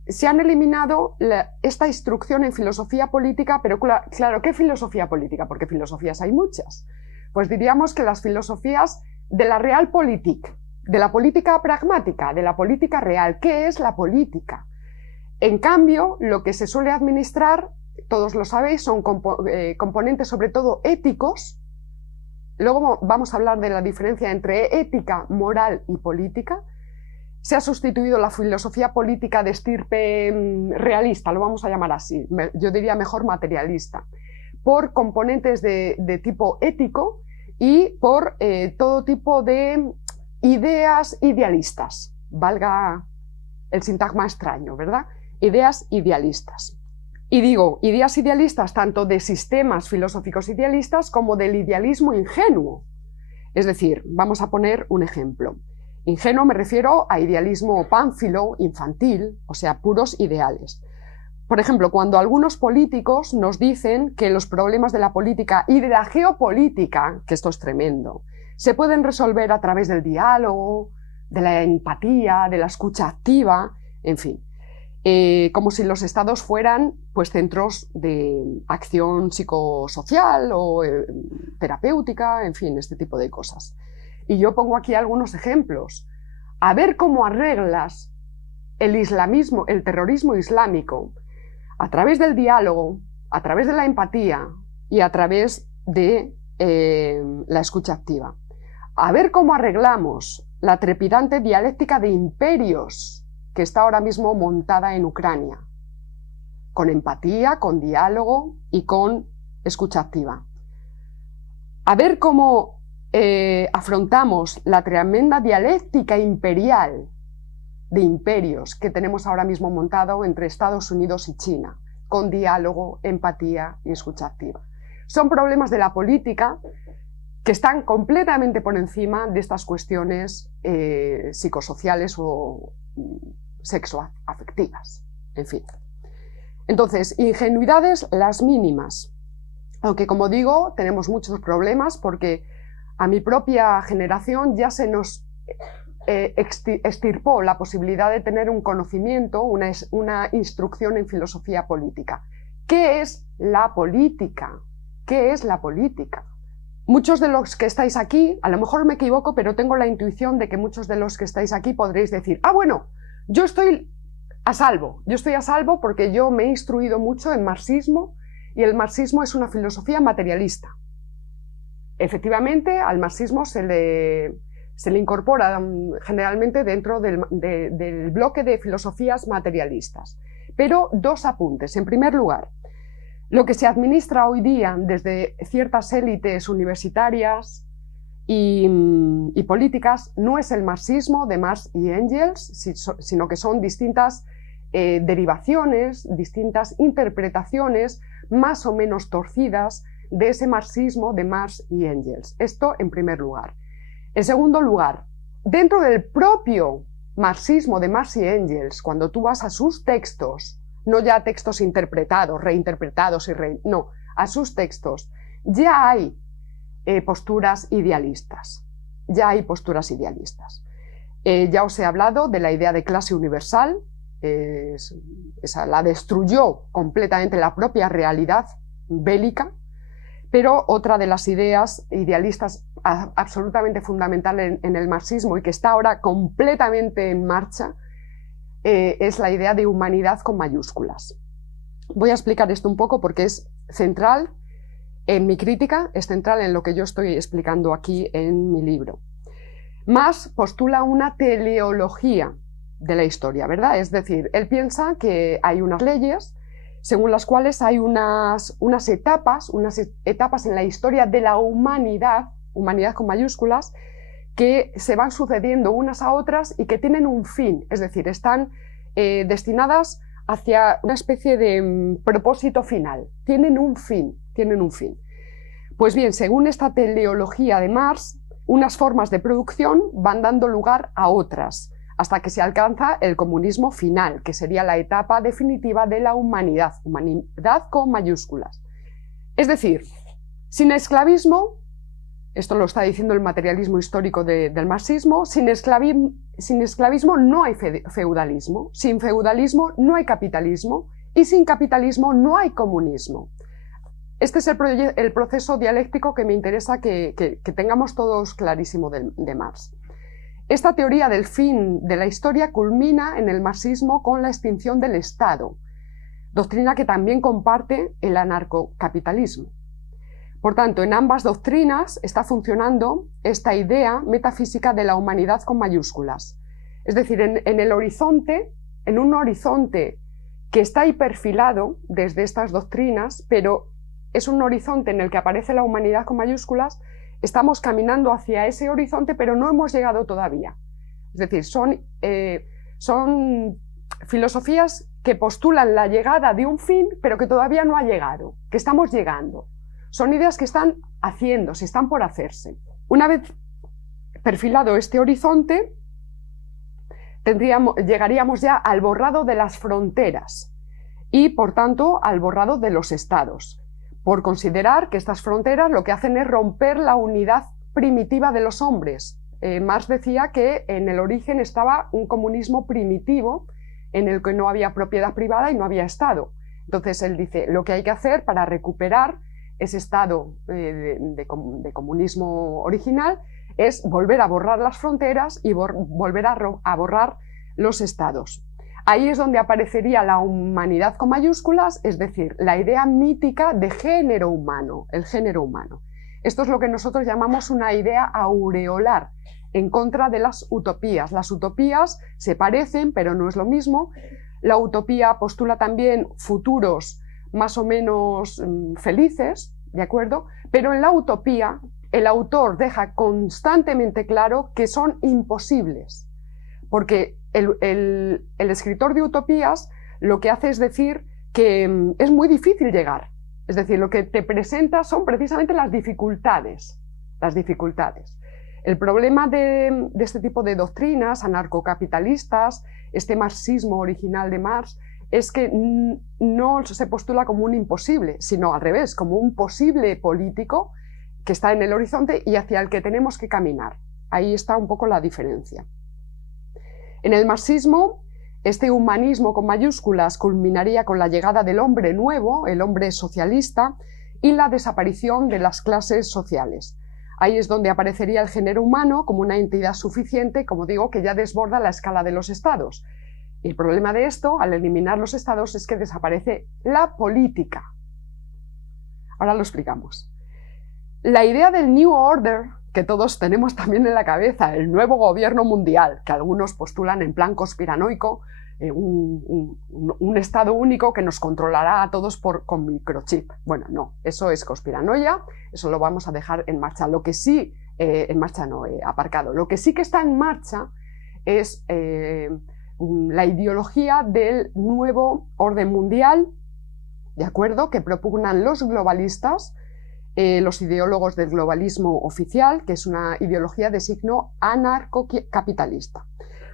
Se han eliminado esta instrucción en filosofía política, pero claro, ¿qué filosofía política? Porque filosofías hay muchas. Pues diríamos que las filosofías de la realpolitik, de la política pragmática, de la política real. ¿Qué es la política? En cambio, lo que se suele administrar, todos lo sabéis, son componentes sobre todo éticos. Luego vamos a hablar de la diferencia entre ética, moral y política. Se ha sustituido la filosofía política de estirpe realista, lo vamos a llamar así, yo diría mejor materialista, por componentes de tipo ético y por todo tipo de ideas idealistas, valga el sintagma extraño, ¿verdad? Ideas idealistas. Y digo, ideas idealistas tanto de sistemas filosóficos idealistas como del idealismo ingenuo. Es decir, vamos a poner un ejemplo. Ingenuo me refiero a idealismo pánfilo, infantil, o sea, puros ideales. Por ejemplo, cuando algunos políticos nos dicen que los problemas de la política y de la geopolítica, que esto es tremendo, se pueden resolver a través del diálogo, de la empatía, de la escucha activa, en fin. Como si los estados fueran pues, centros de acción psicosocial o terapéutica, en fin, este tipo de cosas. Y yo pongo aquí algunos ejemplos. A ver cómo arreglas el islamismo, el terrorismo islámico, a través del diálogo, a través de la empatía y a través de la escucha activa. A ver cómo arreglamos la trepidante dialéctica de imperios que está ahora mismo montada en Ucrania, con empatía, con diálogo y con escucha activa. A ver cómo afrontamos la tremenda dialéctica imperial de imperios que tenemos ahora mismo montado entre Estados Unidos y China, con diálogo, empatía y escucha activa. Son problemas de la política que están completamente por encima de estas cuestiones psicosociales o sexoafectivas, en fin. Entonces, ingenuidades las mínimas, aunque como digo, tenemos muchos problemas porque a mi propia generación ya se nos extirpó la posibilidad de tener un conocimiento, una instrucción en filosofía política. ¿Qué es la política. ¿Qué es la política? Muchos de los que estáis aquí, a lo mejor me equivoco, pero tengo la intuición de que muchos de los que estáis aquí podréis decir, ah, bueno, yo estoy a salvo porque yo me he instruido mucho en marxismo y el marxismo es una filosofía materialista. Efectivamente, al marxismo se le incorpora generalmente dentro del bloque de filosofías materialistas. Pero dos apuntes. En primer lugar, lo que se administra hoy día desde ciertas élites universitarias y políticas no es el marxismo de Marx y Engels, sino que son distintas derivaciones, distintas interpretaciones más o menos torcidas de ese marxismo de Marx y Engels. Esto en primer lugar. En segundo lugar, dentro del propio marxismo de Marx y Engels, cuando tú vas a sus textos, no ya textos interpretados, reinterpretados, no, a sus textos, ya hay posturas idealistas. Ya hay posturas idealistas. Ya os he hablado de la idea de clase universal, esa la destruyó completamente la propia realidad bélica, pero otra de las ideas idealistas absolutamente fundamental en el marxismo y que está ahora completamente en marcha es la idea de humanidad con mayúsculas. Voy a explicar esto un poco porque es central en mi crítica, es central en lo que yo estoy explicando aquí en mi libro. Marx postula una teleología de la historia, ¿verdad? Es decir, él piensa que hay unas leyes según las cuales hay unas etapas en la historia de la humanidad con mayúsculas, que se van sucediendo unas a otras y que tienen un fin, es decir, están destinadas hacia una especie de propósito final, tienen un fin. Pues bien, según esta teleología de Marx, unas formas de producción van dando lugar a otras, hasta que se alcanza el comunismo final, que sería la etapa definitiva de la humanidad con mayúsculas. Es decir, sin esclavismo, esto lo está diciendo el materialismo histórico del marxismo, sin esclavismo no hay feudalismo, sin feudalismo no hay capitalismo y sin capitalismo no hay comunismo. Este es el proceso dialéctico que me interesa que tengamos todos clarísimo de Marx. Esta teoría del fin de la historia culmina en el marxismo con la extinción del Estado, doctrina que también comparte el anarcocapitalismo. Por tanto, en ambas doctrinas está funcionando esta idea metafísica de la humanidad con mayúsculas. Es decir, en un horizonte que está ahí perfilado desde estas doctrinas, pero es un horizonte en el que aparece la humanidad con mayúsculas, estamos caminando hacia ese horizonte, pero no hemos llegado todavía. Es decir, son filosofías que postulan la llegada de un fin, pero que todavía no ha llegado, que estamos llegando. Son ideas que están haciéndose, están por hacerse. Una vez perfilado este horizonte, llegaríamos ya al borrado de las fronteras y, por tanto, al borrado de los estados, por considerar que estas fronteras lo que hacen es romper la unidad primitiva de los hombres. Marx decía que en el origen estaba un comunismo primitivo en el que no había propiedad privada y no había Estado. Entonces él dice, lo que hay que hacer para recuperar ese estado de comunismo original es volver a borrar las fronteras y volver a borrar los estados. Ahí es donde aparecería la humanidad con mayúsculas, es decir, la idea mítica de género humano, el género humano. Esto es lo que nosotros llamamos una idea aureolar, en contra de las utopías. Las utopías se parecen, pero no es lo mismo. La utopía postula también futuros más o menos felices, ¿de acuerdo? Pero en la utopía el autor deja constantemente claro que son imposibles, porque el escritor de utopías lo que hace es decir que es muy difícil llegar. Es decir, lo que te presenta son precisamente las dificultades. El problema de este tipo de doctrinas anarcocapitalistas, este marxismo original de Marx, es que no se postula como un imposible, sino al revés, como un posible político que está en el horizonte y hacia el que tenemos que caminar. Ahí está un poco la diferencia. En el marxismo, Este humanismo con mayúsculas culminaría con la llegada del hombre nuevo, el hombre socialista, y la desaparición de las clases sociales. Ahí es donde aparecería el género humano como una entidad suficiente, como digo, que ya desborda la escala de los estados. Y el problema de esto, al eliminar los estados, es que desaparece la política. Ahora lo explicamos. La idea del New Order, que todos tenemos también en la cabeza, el nuevo gobierno mundial, que algunos postulan en plan conspiranoico, un estado único que nos controlará a todos con microchip. Bueno, no, eso es conspiranoia, eso lo vamos a dejar en marcha. Lo que sí, aparcado. Lo que sí que está en marcha es la ideología del nuevo orden mundial, ¿de acuerdo?, que propugnan los globalistas, los ideólogos del globalismo oficial, que es una ideología de signo anarcocapitalista.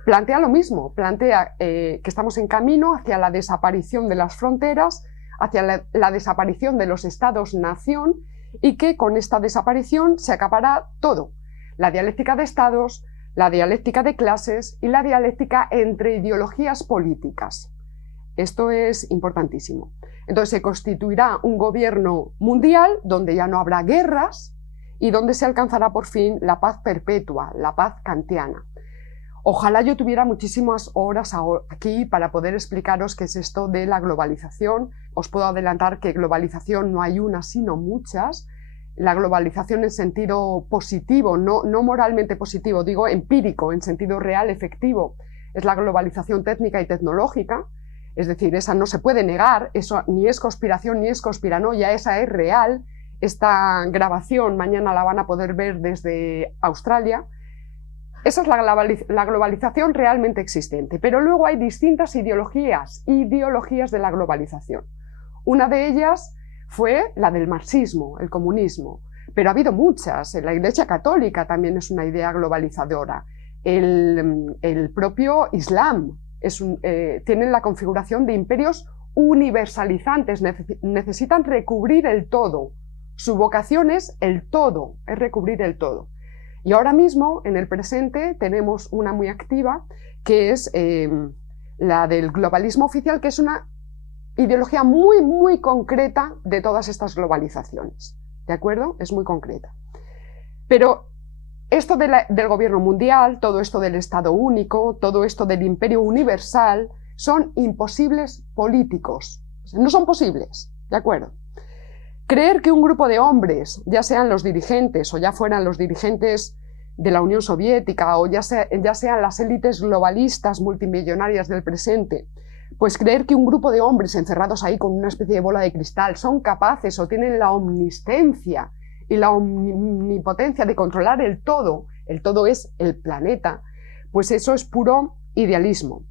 Plantea lo mismo, plantea que estamos en camino hacia la desaparición de las fronteras, hacia la desaparición de los estados-nación y que con esta desaparición se acabará todo. La dialéctica de estados, la dialéctica de clases y la dialéctica entre ideologías políticas. Esto es importantísimo. Entonces se constituirá un gobierno mundial donde ya no habrá guerras y donde se alcanzará por fin la paz perpetua, la paz kantiana. Ojalá yo tuviera muchísimas horas aquí para poder explicaros qué es esto de la globalización. Os puedo adelantar que globalización no hay una, sino muchas. La globalización en sentido positivo, no moralmente positivo, digo empírico, en sentido real, efectivo, es la globalización técnica y tecnológica. Es decir, esa no se puede negar, eso ni es conspiración ni es conspiranoia, esa es real. Esta grabación mañana la van a poder ver desde Australia. Esa es la globalización realmente existente, pero luego hay distintas ideologías de la globalización. Una de ellas fue la del marxismo, el comunismo, pero ha habido muchas. La Iglesia Católica también es una idea globalizadora. El propio Islam tienen la configuración de imperios universalizantes, necesitan recubrir el todo. Su vocación es el todo, es recubrir el todo. Y ahora mismo, en el presente, tenemos una muy activa, que es la del globalismo oficial, que es una ideología muy, muy concreta de todas estas globalizaciones. ¿De acuerdo? Es muy concreta. Pero esto del gobierno mundial, todo esto del Estado único, todo esto del imperio universal, son imposibles políticos. No son posibles, ¿de acuerdo? Creer que un grupo de hombres, ya sean los dirigentes o ya fueran los dirigentes de la Unión Soviética o ya sean las élites globalistas multimillonarias del presente, pues creer que un grupo de hombres encerrados ahí con una especie de bola de cristal son capaces o tienen la omnisciencia y la omnipotencia de controlar el todo es el planeta, pues eso es puro idealismo,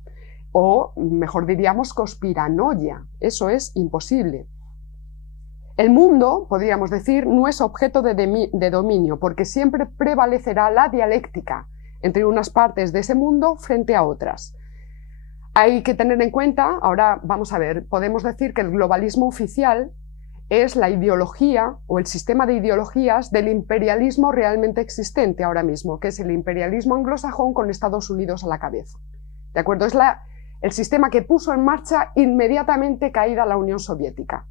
o mejor diríamos conspiranoia, eso es imposible. El mundo, podríamos decir, no es objeto de dominio, porque siempre prevalecerá la dialéctica entre unas partes de ese mundo frente a otras. Hay que tener en cuenta, ahora vamos a ver, podemos decir que el globalismo oficial es la ideología o el sistema de ideologías del imperialismo realmente existente ahora mismo, que es el imperialismo anglosajón con Estados Unidos a la cabeza. ¿De acuerdo? Es el sistema que puso en marcha inmediatamente caída la Unión Soviética,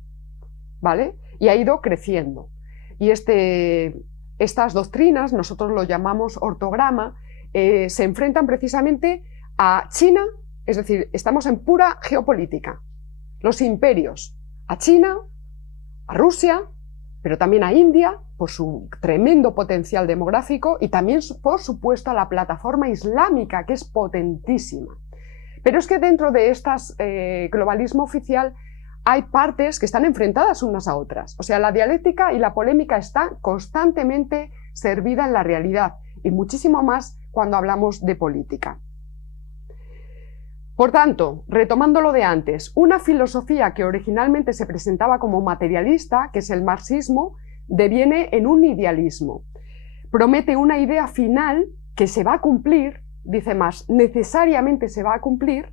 ¿vale? Y ha ido creciendo. Y estas doctrinas, nosotros lo llamamos ortograma, se enfrentan precisamente a China, es decir, estamos en pura geopolítica. Los imperios, a China, a Rusia, pero también a India, por su tremendo potencial demográfico, y también, por supuesto, a la plataforma islámica, que es potentísima. Pero es que dentro de globalismo oficial hay partes que están enfrentadas unas a otras. O sea, la dialéctica y la polémica está constantemente servida en la realidad, y muchísimo más cuando hablamos de política. Por tanto, retomando lo de antes, una filosofía que originalmente se presentaba como materialista, que es el marxismo, deviene en un idealismo. Promete una idea final que se va a cumplir, dice Marx, necesariamente se va a cumplir,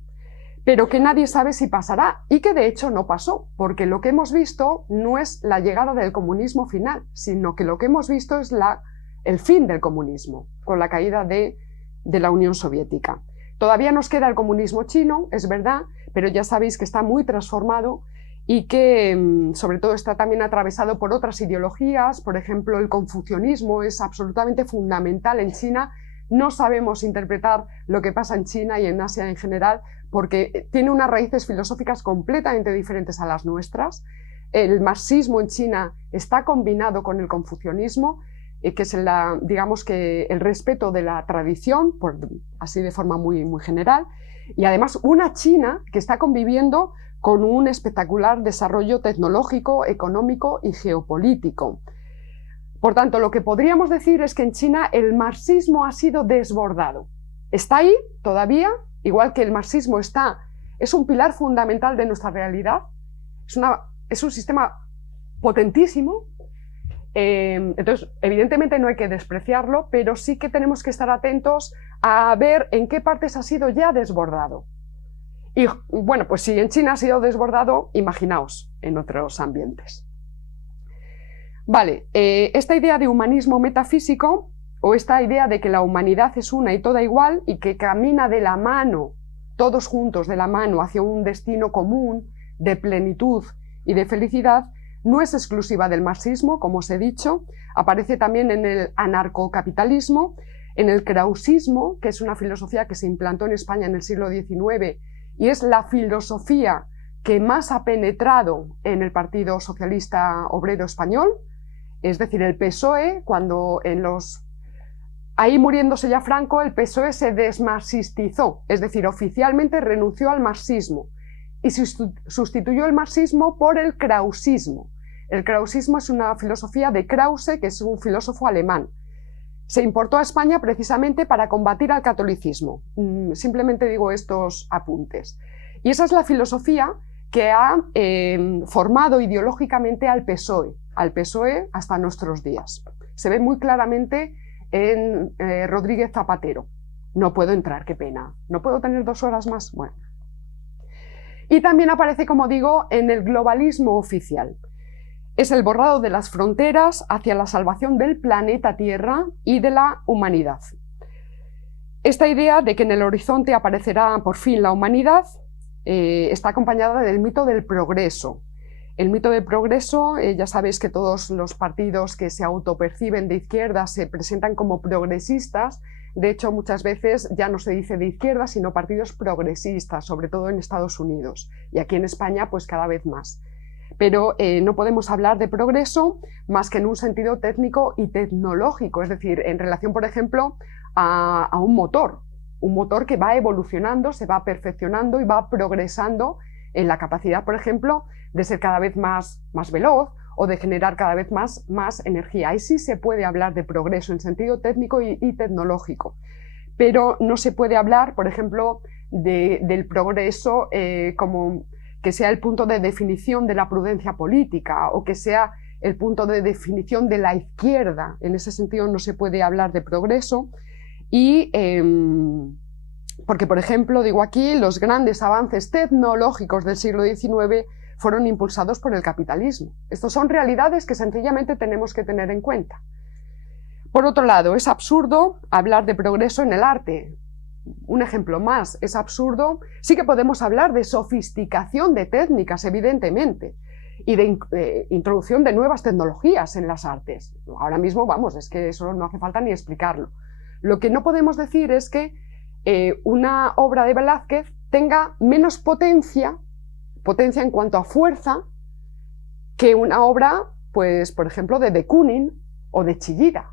pero que nadie sabe si pasará, y que de hecho no pasó, porque lo que hemos visto no es la llegada del comunismo final, sino que lo que hemos visto es el fin del comunismo, con la caída de la Unión Soviética. Todavía nos queda el comunismo chino, es verdad, pero ya sabéis que está muy transformado y que sobre todo está también atravesado por otras ideologías. Por ejemplo, el confucianismo es absolutamente fundamental en China. No sabemos interpretar lo que pasa en China y en Asia en general porque tiene unas raíces filosóficas completamente diferentes a las nuestras. El marxismo en China está combinado con el confucianismo, que es digamos que el respeto de la tradición, así de forma muy, muy general, y además una China que está conviviendo con un espectacular desarrollo tecnológico, económico y geopolítico. Por tanto, lo que podríamos decir es que en China el marxismo ha sido desbordado. Está ahí todavía, igual que el marxismo es un pilar fundamental de nuestra realidad, es un sistema potentísimo. Entonces, evidentemente no hay que despreciarlo, pero sí que tenemos que estar atentos a ver en qué partes ha sido ya desbordado. Y bueno, pues si en China ha sido desbordado, imaginaos en otros ambientes. Vale, esta idea de humanismo metafísico, o esta idea de que la humanidad es una y toda igual y que camina de la mano, todos juntos de la mano, hacia un destino común de plenitud y de felicidad, no es exclusiva del marxismo, como os he dicho, aparece también en el anarcocapitalismo, en el krausismo, que es una filosofía que se implantó en España en el siglo XIX y es la filosofía que más ha penetrado en el Partido Socialista Obrero Español, es decir, el PSOE, cuando ahí muriéndose ya Franco, el PSOE se desmarxistizó, es decir, oficialmente renunció al marxismo y sustituyó el marxismo por el krausismo. El krausismo es una filosofía de Krause, que es un filósofo alemán. Se importó a España precisamente para combatir al catolicismo. Simplemente digo estos apuntes. Y esa es la filosofía que ha formado ideológicamente al PSOE hasta nuestros días. Se ve muy claramente en Rodríguez Zapatero. No puedo entrar, qué pena. ¿No puedo tener 2 horas más? Bueno. Y también aparece, como digo, en el globalismo oficial. Es el borrado de las fronteras hacia la salvación del planeta Tierra y de la humanidad. Esta idea de que en el horizonte aparecerá por fin la humanidad está acompañada del mito del progreso. El mito del progreso, ya sabéis que todos los partidos que se autoperciben de izquierda se presentan como progresistas. De hecho, muchas veces ya no se dice de izquierda, sino partidos progresistas, sobre todo en Estados Unidos. Y aquí en España, pues cada vez más. Pero no podemos hablar de progreso más que en un sentido técnico y tecnológico, es decir, en relación, por ejemplo, a un motor que va evolucionando, se va perfeccionando y va progresando en la capacidad, por ejemplo, de ser cada vez más veloz o de generar cada vez más energía. Ahí sí se puede hablar de progreso en sentido técnico y tecnológico, pero no se puede hablar, por ejemplo, del progreso como que sea el punto de definición de la prudencia política o que sea el punto de definición de la izquierda. En ese sentido no se puede hablar de progreso y porque, por ejemplo, digo aquí, los grandes avances tecnológicos del siglo XIX fueron impulsados por el capitalismo. Estas son realidades que sencillamente tenemos que tener en cuenta. Por otro lado, es absurdo hablar de progreso en el arte. Un ejemplo más, es absurdo. Sí que podemos hablar de sofisticación de técnicas, evidentemente, y de introducción de nuevas tecnologías en las artes. Ahora mismo, vamos, es que eso no hace falta ni explicarlo. Lo que no podemos decir es que una obra de Velázquez tenga menos potencia en cuanto a fuerza, que una obra, pues, por ejemplo, de de Kooning o de Chillida.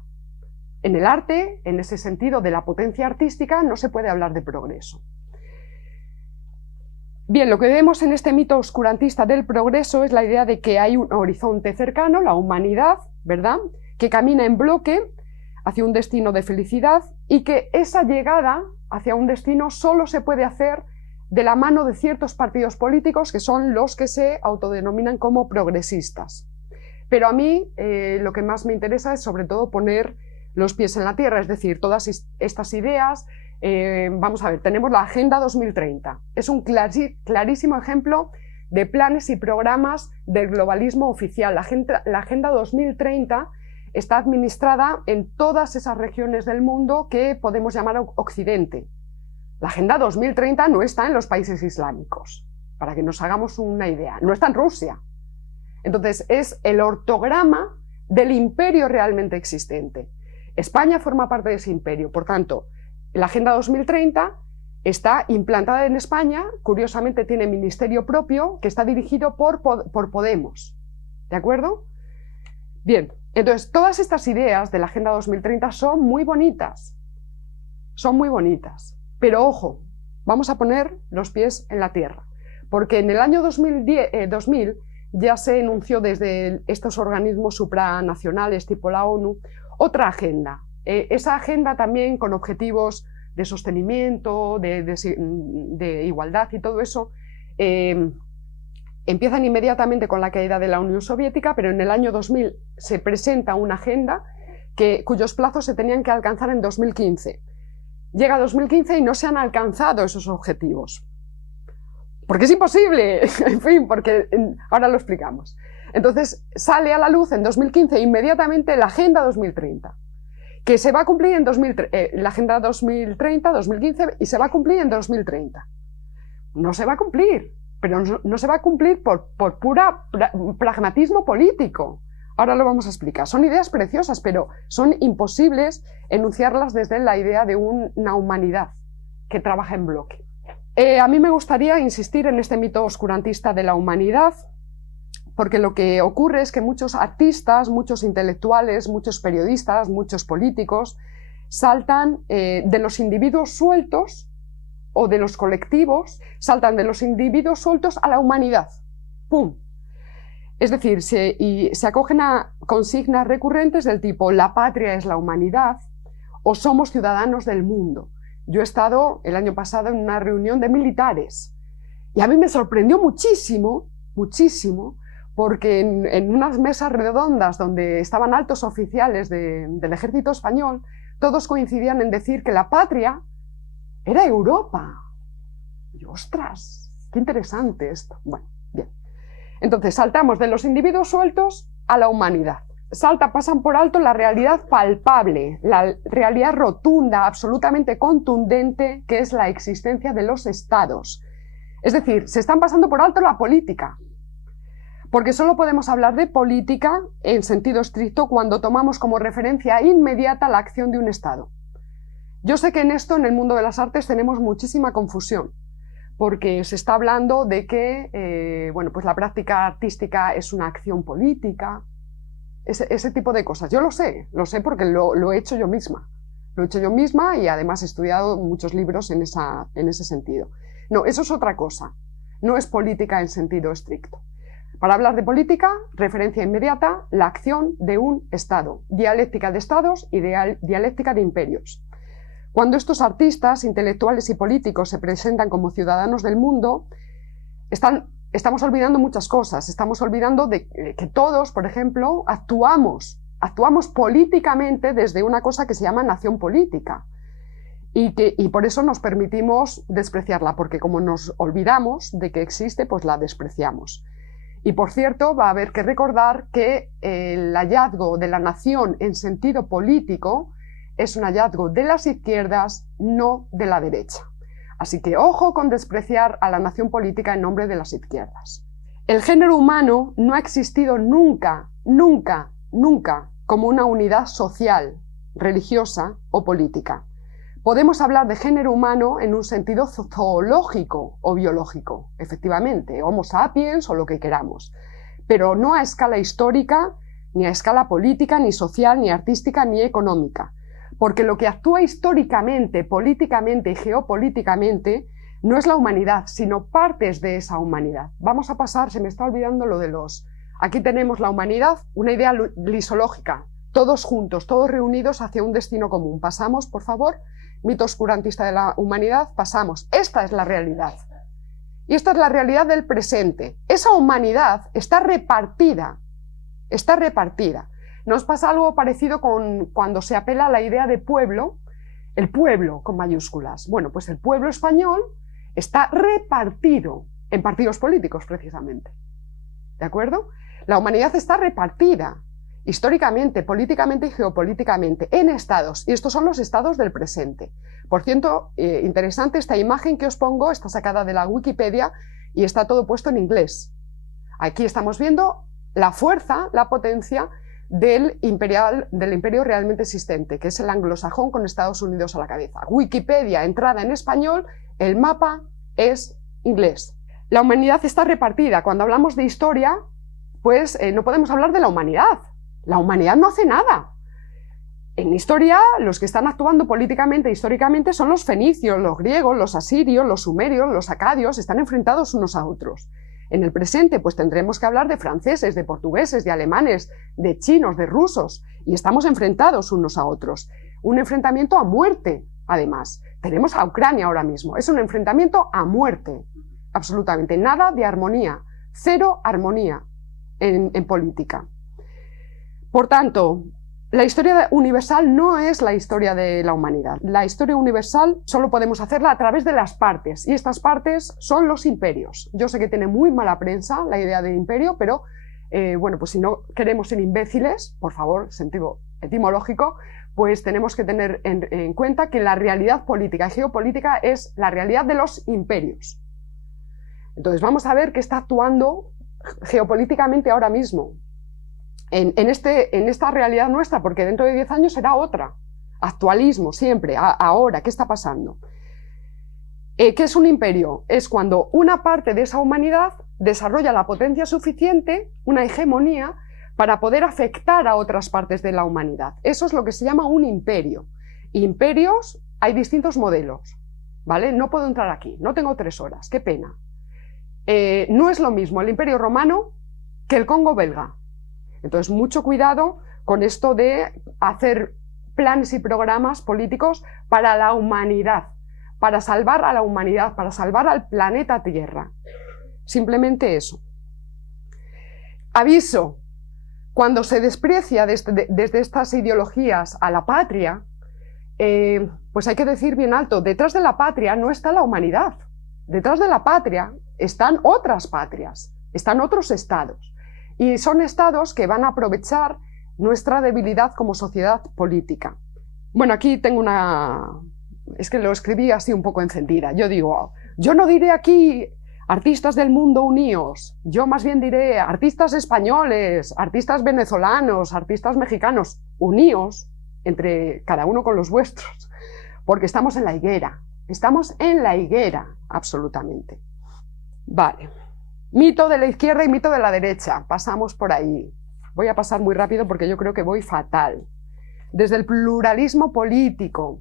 En el arte, en ese sentido de la potencia artística, no se puede hablar de progreso. Bien, lo que vemos en este mito oscurantista del progreso es la idea de que hay un horizonte cercano, la humanidad, ¿verdad?, que camina en bloque hacia un destino de felicidad y que esa llegada hacia un destino solo se puede hacer de la mano de ciertos partidos políticos que son los que se autodenominan como progresistas. Pero a mí lo que más me interesa es sobre todo poner los pies en la tierra, es decir, todas estas ideas. Vamos a ver, tenemos la Agenda 2030. Es un clarísimo ejemplo de planes y programas del globalismo oficial. La Agenda 2030 está administrada en todas esas regiones del mundo que podemos llamar Occidente. La Agenda 2030 no está en los países islámicos, para que nos hagamos una idea, no está en Rusia. Entonces es el ortograma del imperio realmente existente. España forma parte de ese imperio, por tanto, la Agenda 2030 está implantada en España, curiosamente tiene ministerio propio que está dirigido por Podemos, ¿de acuerdo? Bien, entonces todas estas ideas de la Agenda 2030 son muy bonitas, pero ojo, vamos a poner los pies en la tierra, porque en el año 2000 ya se enunció desde estos organismos supranacionales tipo la ONU otra agenda. Esa agenda también con objetivos de sostenimiento, de igualdad y todo eso, empiezan inmediatamente con la caída de la Unión Soviética, pero en el año 2000 se presenta una agenda cuyos plazos se tenían que alcanzar en 2015. Llega 2015 y no se han alcanzado esos objetivos. Porque es imposible, en fin, porque ahora lo explicamos. Entonces sale a la luz en 2015 inmediatamente la Agenda 2030, que se va a cumplir en la Agenda 2030, 2015, y se va a cumplir en 2030. No se va a cumplir, pero no se va a cumplir por pura pragmatismo político. Ahora lo vamos a explicar. Son ideas preciosas, pero son imposibles enunciarlas desde la idea de una humanidad que trabaja en bloque. A mí me gustaría insistir en este mito oscurantista de la humanidad, porque lo que ocurre es que muchos artistas, muchos intelectuales, muchos periodistas, muchos políticos saltan de los individuos sueltos o de los colectivos, saltan de los individuos sueltos a la humanidad. ¡Pum! Es decir, se acogen a consignas recurrentes del tipo la patria es la humanidad o somos ciudadanos del mundo. Yo he estado el año pasado en una reunión de militares y a mí me sorprendió muchísimo, porque en unas mesas redondas donde estaban altos oficiales del ejército español, todos coincidían en decir que la patria era Europa. Y ostras, qué interesante esto. Bueno, bien. Entonces saltamos de los individuos sueltos a la humanidad. Pasan por alto la realidad palpable, la realidad rotunda, absolutamente contundente, que es la existencia de los estados. Es decir, se están pasando por alto la política, porque solo podemos hablar de política en sentido estricto cuando tomamos como referencia inmediata la acción de un estado. Yo sé que en esto, en el mundo de las artes, tenemos muchísima confusión, porque se está hablando de que pues la práctica artística es una acción política, ese tipo de cosas. Yo lo sé porque lo he hecho yo misma. Lo he hecho yo misma y además he estudiado muchos libros en ese sentido. No, eso es otra cosa. No es política en sentido estricto. Para hablar de política, referencia inmediata, la acción de un Estado, dialéctica de estados y dialéctica de imperios. Cuando estos artistas, intelectuales y políticos se presentan como ciudadanos del mundo, estamos olvidando muchas cosas. Estamos olvidando de que todos, por ejemplo, actuamos políticamente desde una cosa que se llama nación política. Y por eso nos permitimos despreciarla, porque como nos olvidamos de que existe, pues la despreciamos. Y por cierto, va a haber que recordar que el hallazgo de la nación en sentido político es un hallazgo de las izquierdas, no de la derecha. Así que ojo con despreciar a la nación política en nombre de las izquierdas. El género humano no ha existido nunca como una unidad social, religiosa o política. Podemos hablar de género humano en un sentido zoológico o biológico, efectivamente, Homo sapiens o lo que queramos, pero no a escala histórica, ni a escala política, ni social, ni artística, ni económica. Porque lo que actúa históricamente, políticamente y geopolíticamente no es la humanidad, sino partes de esa humanidad. Vamos a pasar, se me está olvidando lo de los... Aquí tenemos la humanidad, una idea lisológica, todos juntos, todos reunidos hacia un destino común. Pasamos, por favor, mito oscurantista de la humanidad, pasamos. Esta es la realidad. Y esta es la realidad del presente. Esa humanidad está repartida. Nos pasa algo parecido con cuando se apela a la idea de pueblo, el pueblo con mayúsculas. Bueno, pues el pueblo español está repartido en partidos políticos, precisamente. ¿De acuerdo? La humanidad está repartida históricamente, políticamente y geopolíticamente en estados. Y estos son los estados del presente. Por cierto, interesante esta imagen que os pongo, está sacada de la Wikipedia y está todo puesto en inglés. Aquí estamos viendo la fuerza, la potencia del imperio realmente existente, que es el anglosajón con Estados Unidos a la cabeza. Wikipedia, entrada en español, el mapa es inglés. La humanidad está repartida. Cuando hablamos de historia, pues no podemos hablar de la humanidad. La humanidad no hace nada. En historia, los que están actuando políticamente, históricamente, son los fenicios, los griegos, los asirios, los sumerios, los acadios, están enfrentados unos a otros. En el presente, pues tendremos que hablar de franceses, de portugueses, de alemanes, de chinos, de rusos, y estamos enfrentados unos a otros. Un enfrentamiento a muerte, además. Tenemos a Ucrania ahora mismo. Es un enfrentamiento a muerte, absolutamente. Nada de armonía, cero armonía en política. Por tanto, la historia universal no es la historia de la humanidad. La historia universal solo podemos hacerla a través de las partes, y estas partes son los imperios. Yo sé que tiene muy mala prensa la idea de imperio, pero bueno, pues si no queremos ser imbéciles, por favor, sentido etimológico, pues tenemos que tener en cuenta que la realidad política y geopolítica es la realidad de los imperios. Entonces vamos a ver qué está actuando geopolíticamente ahora mismo. En esta realidad nuestra, porque dentro de 10 años será otra. Actualismo, siempre, ahora, ¿qué está pasando? ¿Qué es un imperio? Es cuando una parte de esa humanidad desarrolla la potencia suficiente, una hegemonía, para poder afectar a otras partes de la humanidad. Eso es lo que se llama un imperio. Imperios, hay distintos modelos, ¿vale? No puedo entrar aquí, no tengo 3 horas, qué pena. No es lo mismo el Imperio Romano que el Congo belga. Entonces, mucho cuidado con esto de hacer planes y programas políticos para la humanidad, para salvar a la humanidad, para salvar al planeta Tierra. Simplemente eso. Aviso, cuando se desprecia desde estas ideologías a la patria, pues hay que decir bien alto, detrás de la patria no está la humanidad. Detrás de la patria están otras patrias, están otros estados. Y son estados que van a aprovechar nuestra debilidad como sociedad política. Bueno, aquí tengo una... Es que lo escribí así un poco encendida. Yo digo, yo no diré aquí artistas del mundo uníos, yo más bien diré artistas españoles, artistas venezolanos, artistas mexicanos, uníos entre cada uno con los vuestros, porque estamos en la higuera, absolutamente. Vale. Mito de la izquierda y mito de la derecha. Pasamos por ahí. Voy a pasar muy rápido porque yo creo que voy fatal. Desde el pluralismo político.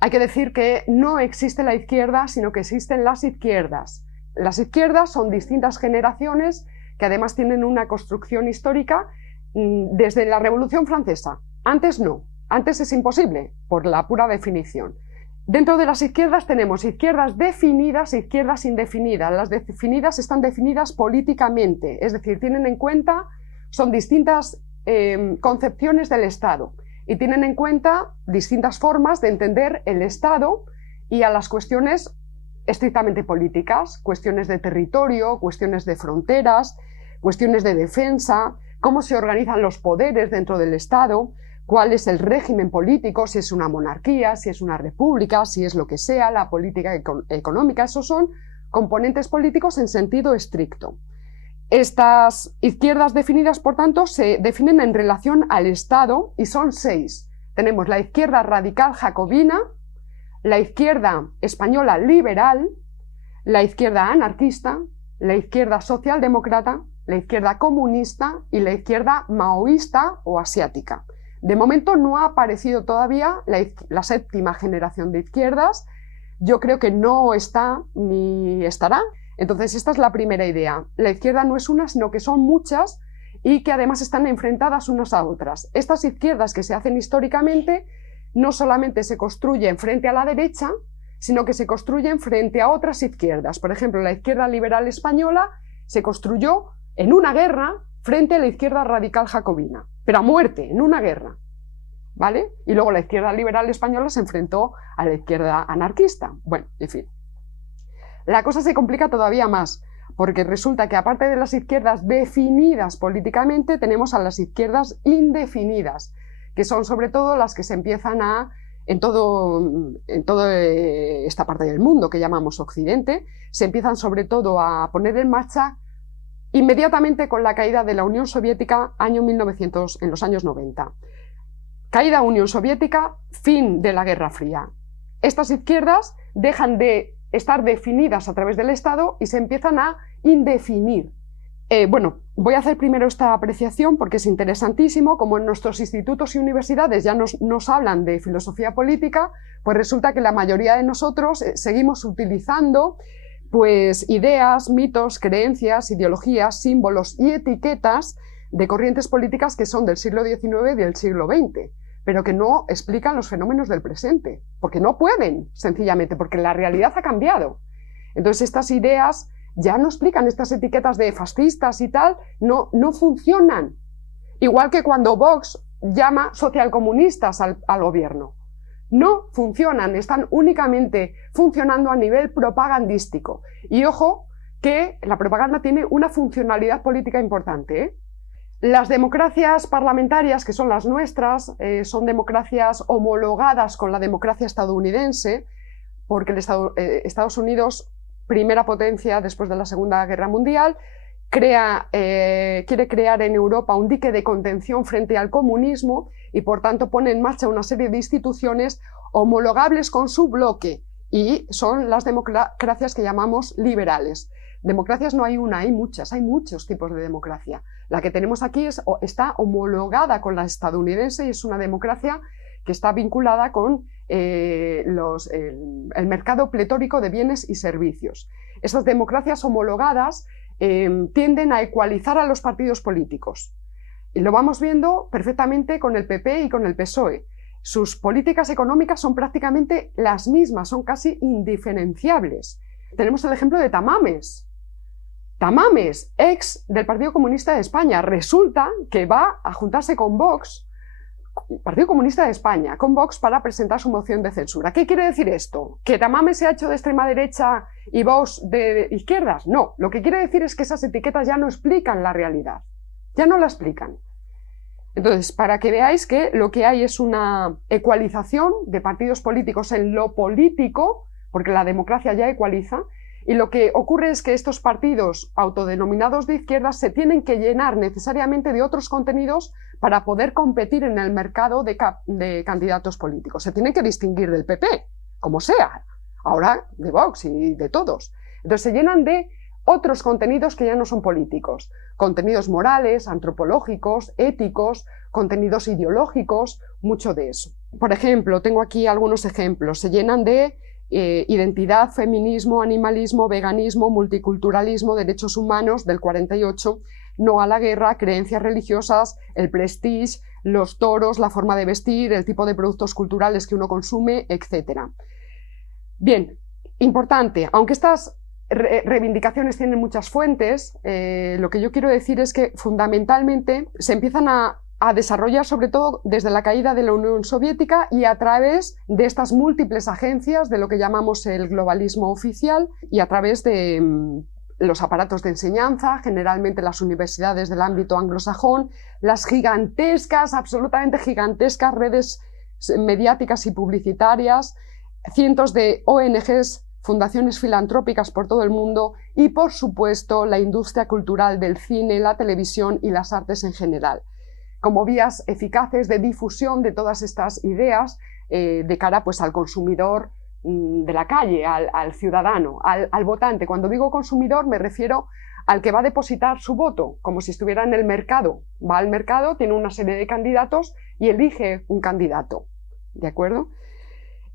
Hay que decir que no existe la izquierda, sino que existen las izquierdas. Las izquierdas son distintas generaciones que además tienen una construcción histórica desde la Revolución Francesa. Antes no. Antes es imposible, por la pura definición. Dentro de las izquierdas tenemos izquierdas definidas e izquierdas indefinidas. Las definidas están definidas políticamente, es decir, tienen en cuenta, son distintas concepciones del Estado y tienen en cuenta distintas formas de entender el Estado y a las cuestiones estrictamente políticas, cuestiones de territorio, cuestiones de fronteras, cuestiones de defensa, cómo se organizan los poderes dentro del Estado, cuál es el régimen político, si es una monarquía, si es una república, si es lo que sea, la política económica. Esos son componentes políticos en sentido estricto. Estas izquierdas definidas, por tanto, se definen en relación al Estado y son 6. Tenemos la izquierda radical jacobina, la izquierda española liberal, la izquierda anarquista, la izquierda socialdemócrata, la izquierda comunista y la izquierda maoísta o asiática. De momento no ha aparecido todavía la 7ª generación de izquierdas. Yo creo que no está ni estará. Entonces esta es la primera idea. La izquierda no es una, sino que son muchas y que además están enfrentadas unas a otras. Estas izquierdas que se hacen históricamente no solamente se construyen frente a la derecha, sino que se construyen frente a otras izquierdas. Por ejemplo, la izquierda liberal española se construyó en una guerra frente a la izquierda radical jacobina, pero a muerte, en una guerra, ¿vale? Y luego la izquierda liberal española se enfrentó a la izquierda anarquista. Bueno, en fin. La cosa se complica todavía más, porque resulta que aparte de las izquierdas definidas políticamente, tenemos a las izquierdas indefinidas, que son sobre todo las que se empiezan a en toda esta parte del mundo que llamamos Occidente, se empiezan sobre todo a poner en marcha inmediatamente con la caída de la Unión Soviética en los años 90. Caída Unión Soviética, fin de la Guerra Fría. Estas izquierdas dejan de estar definidas a través del Estado y se empiezan a indefinir. Bueno, voy a hacer primero esta apreciación porque es interesantísimo. Como en nuestros institutos y universidades ya nos hablan de filosofía política, pues resulta que la mayoría de nosotros seguimos utilizando pues, ideas, mitos, creencias, ideologías, símbolos y etiquetas de corrientes políticas que son del siglo XIX y del siglo XX, pero que no explican los fenómenos del presente, porque no pueden, sencillamente, porque la realidad ha cambiado. Entonces estas ideas ya no explican, estas etiquetas de fascistas y tal, no funcionan. Igual que cuando Vox llama socialcomunistas al gobierno. No funcionan, están únicamente funcionando a nivel propagandístico. Y ojo, que la propaganda tiene una funcionalidad política importante, ¿eh? Las democracias parlamentarias, que son las nuestras, son democracias homologadas con la democracia estadounidense, porque Estados Unidos, primera potencia después de la Segunda Guerra Mundial, quiere crear en Europa un dique de contención frente al comunismo y por tanto pone en marcha una serie de instituciones homologables con su bloque y son las democracias que llamamos liberales. Democracias no hay una, hay muchos tipos de democracia. La que tenemos aquí está homologada con la estadounidense y es una democracia que está vinculada con el mercado pletórico de bienes y servicios. Estas democracias homologadas tienden a ecualizar a los partidos políticos. Y lo vamos viendo perfectamente con el PP y con el PSOE. Sus políticas económicas son prácticamente las mismas, son casi indiferenciables. Tenemos el ejemplo de Tamames. Tamames, ex del Partido Comunista de España, resulta que va a juntarse con Vox, Partido Comunista de España, con Vox para presentar su moción de censura. ¿Qué quiere decir esto? ¿Que Tamames se ha hecho de extrema derecha y Vox de izquierdas? No, lo que quiere decir es que esas etiquetas ya no explican la realidad, ya no la explican. Entonces, para que veáis que lo que hay es una ecualización de partidos políticos en lo político, porque la democracia ya ecualiza, y lo que ocurre es que estos partidos autodenominados de izquierdas se tienen que llenar necesariamente de otros contenidos para poder competir en el mercado de candidatos políticos. Se tienen que distinguir del PP, como sea, ahora de Vox y de todos. Entonces se llenan de otros contenidos que ya no son políticos, contenidos morales, antropológicos, éticos, contenidos ideológicos, mucho de eso. Por ejemplo, tengo aquí algunos ejemplos, se llenan de identidad, feminismo, animalismo, veganismo, multiculturalismo, derechos humanos del 48, no a la guerra, creencias religiosas, el prestige, los toros, la forma de vestir, el tipo de productos culturales que uno consume, etc. Bien, importante, aunque estas reivindicaciones tienen muchas fuentes, lo que yo quiero decir es que fundamentalmente se empiezan a desarrollar sobre todo desde la caída de la Unión Soviética y a través de estas múltiples agencias de lo que llamamos el globalismo oficial y a través de los aparatos de enseñanza, generalmente las universidades del ámbito anglosajón, las gigantescas, absolutamente gigantescas redes mediáticas y publicitarias, cientos de ONGs, fundaciones filantrópicas por todo el mundo y, por supuesto, la industria cultural del cine, la televisión y las artes en general, como vías eficaces de difusión de todas estas ideas de cara pues, al consumidor de la calle, al ciudadano, al votante. Cuando digo consumidor me refiero al que va a depositar su voto, como si estuviera en el mercado. Va al mercado, tiene una serie de candidatos y elige un candidato. ¿De acuerdo?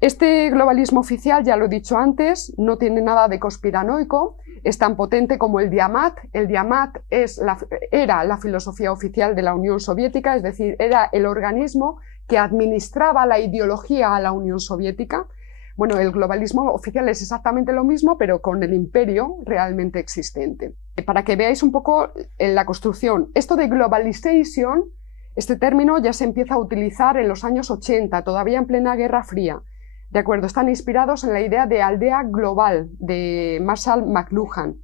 Este globalismo oficial, ya lo he dicho antes, no tiene nada de conspiranoico, es tan potente como el Diamat. El Diamat era la filosofía oficial de la Unión Soviética, es decir, era el organismo que administraba la ideología a la Unión Soviética. Bueno, el globalismo oficial es exactamente lo mismo, pero con el imperio realmente existente. Para que veáis un poco la construcción, esto de globalization, este término ya se empieza a utilizar en los años 80, todavía en plena Guerra Fría. De acuerdo, están inspirados en la idea de aldea global de Marshall McLuhan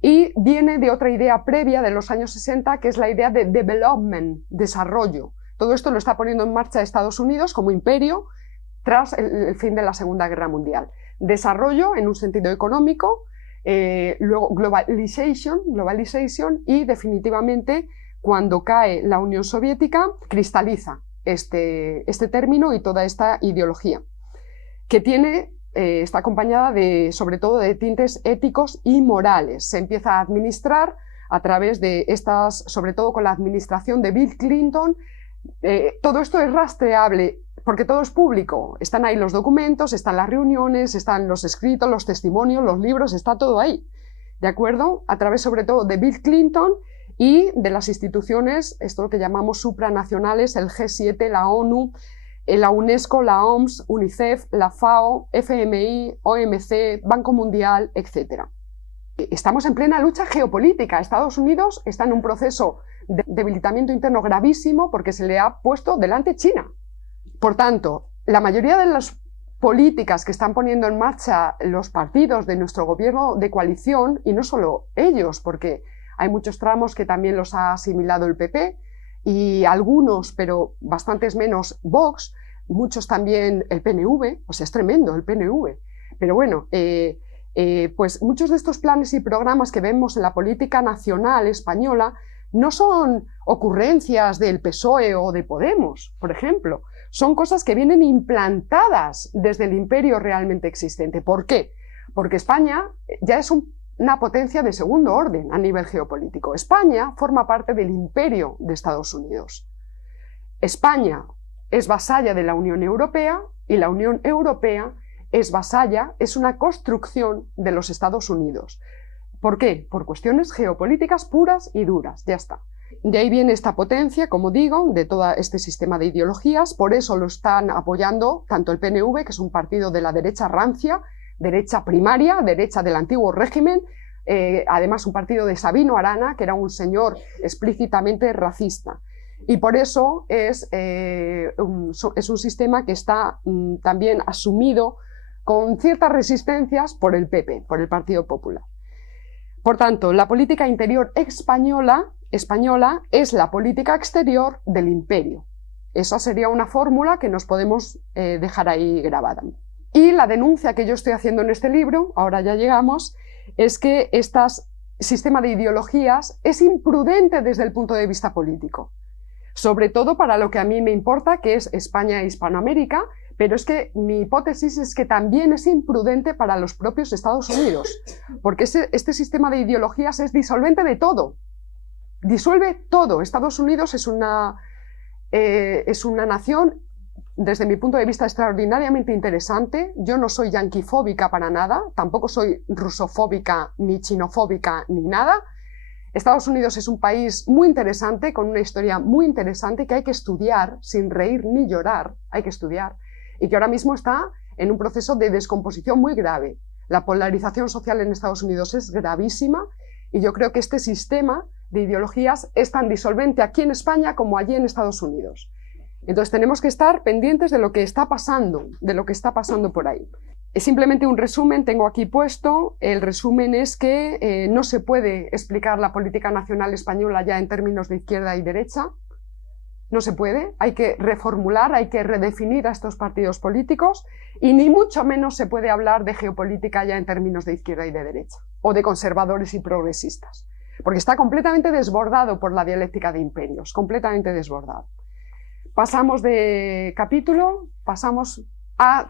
y viene de otra idea previa de los años 60 que es la idea de development, desarrollo. Todo esto lo está poniendo en marcha Estados Unidos como imperio tras el fin de la Segunda Guerra Mundial. Desarrollo en un sentido económico, luego globalization y definitivamente cuando cae la Unión Soviética cristaliza este término y toda esta ideología que está acompañada sobre todo de tintes éticos y morales. Se empieza a administrar a través de estas, sobre todo con la administración de Bill Clinton. Todo esto es rastreable porque todo es público. Están ahí los documentos, están las reuniones, están los escritos, los testimonios, los libros, está todo ahí. ¿De acuerdo? A través sobre todo de Bill Clinton y de las instituciones, esto lo que llamamos supranacionales, el G7, la ONU, la UNESCO, la OMS, UNICEF, la FAO, FMI, OMC, Banco Mundial, etc. Estamos en plena lucha geopolítica. Estados Unidos está en un proceso de debilitamiento interno gravísimo porque se le ha puesto delante China. Por tanto, la mayoría de las políticas que están poniendo en marcha los partidos de nuestro gobierno de coalición, y no solo ellos, porque hay muchos tramos que también los ha asimilado el PP, y algunos, pero bastantes menos, Vox, muchos también el PNV, o sea, es tremendo el PNV. Pero bueno, pues muchos de estos planes y programas que vemos en la política nacional española no son ocurrencias del PSOE o de Podemos, por ejemplo. Son cosas que vienen implantadas desde el imperio realmente existente. ¿Por qué? Porque España ya es una potencia de segundo orden a nivel geopolítico. España forma parte del imperio de Estados Unidos. España es vasalla de la Unión Europea y la Unión Europea es vasalla, es una construcción de los Estados Unidos. ¿Por qué? Por cuestiones geopolíticas puras y duras, ya está. De ahí viene esta potencia, como digo, de todo este sistema de ideologías, por eso lo están apoyando tanto el PNV, que es un partido de la derecha rancia, derecha primaria, derecha del antiguo régimen, además un partido de Sabino Arana, que era un señor explícitamente racista. Y por eso es un sistema que está también asumido con ciertas resistencias por el PP, por el Partido Popular. Por tanto, la política interior española es la política exterior del imperio. Esa sería una fórmula que nos podemos dejar ahí grabada. Y la denuncia que yo estoy haciendo en este libro, ahora ya llegamos, es que este sistema de ideologías es imprudente desde el punto de vista político. Sobre todo para lo que a mí me importa, que es España e Hispanoamérica, pero es que mi hipótesis es que también es imprudente para los propios Estados Unidos, porque este sistema de ideologías es disolvente de todo. Disuelve todo. Estados Unidos es una nación, desde mi punto de vista, extraordinariamente interesante. Yo no soy yanquifóbica para nada, tampoco soy rusofóbica, ni chinofóbica, ni nada. Estados Unidos es un país muy interesante, con una historia muy interesante que hay que estudiar, sin reír ni llorar, hay que estudiar, y que ahora mismo está en un proceso de descomposición muy grave. La polarización social en Estados Unidos es gravísima, y yo creo que este sistema de ideologías es tan disolvente aquí en España como allí en Estados Unidos. Entonces tenemos que estar pendientes de lo que está pasando, por ahí. Es simplemente un resumen, tengo aquí puesto. El resumen es que no se puede explicar la política nacional española ya en términos de izquierda y derecha. No se puede, hay que reformular, hay que redefinir a estos partidos políticos y ni mucho menos se puede hablar de geopolítica ya en términos de izquierda y de derecha, o de conservadores y progresistas, porque está completamente desbordado por la dialéctica de imperios, completamente desbordado. Pasamos de capítulo,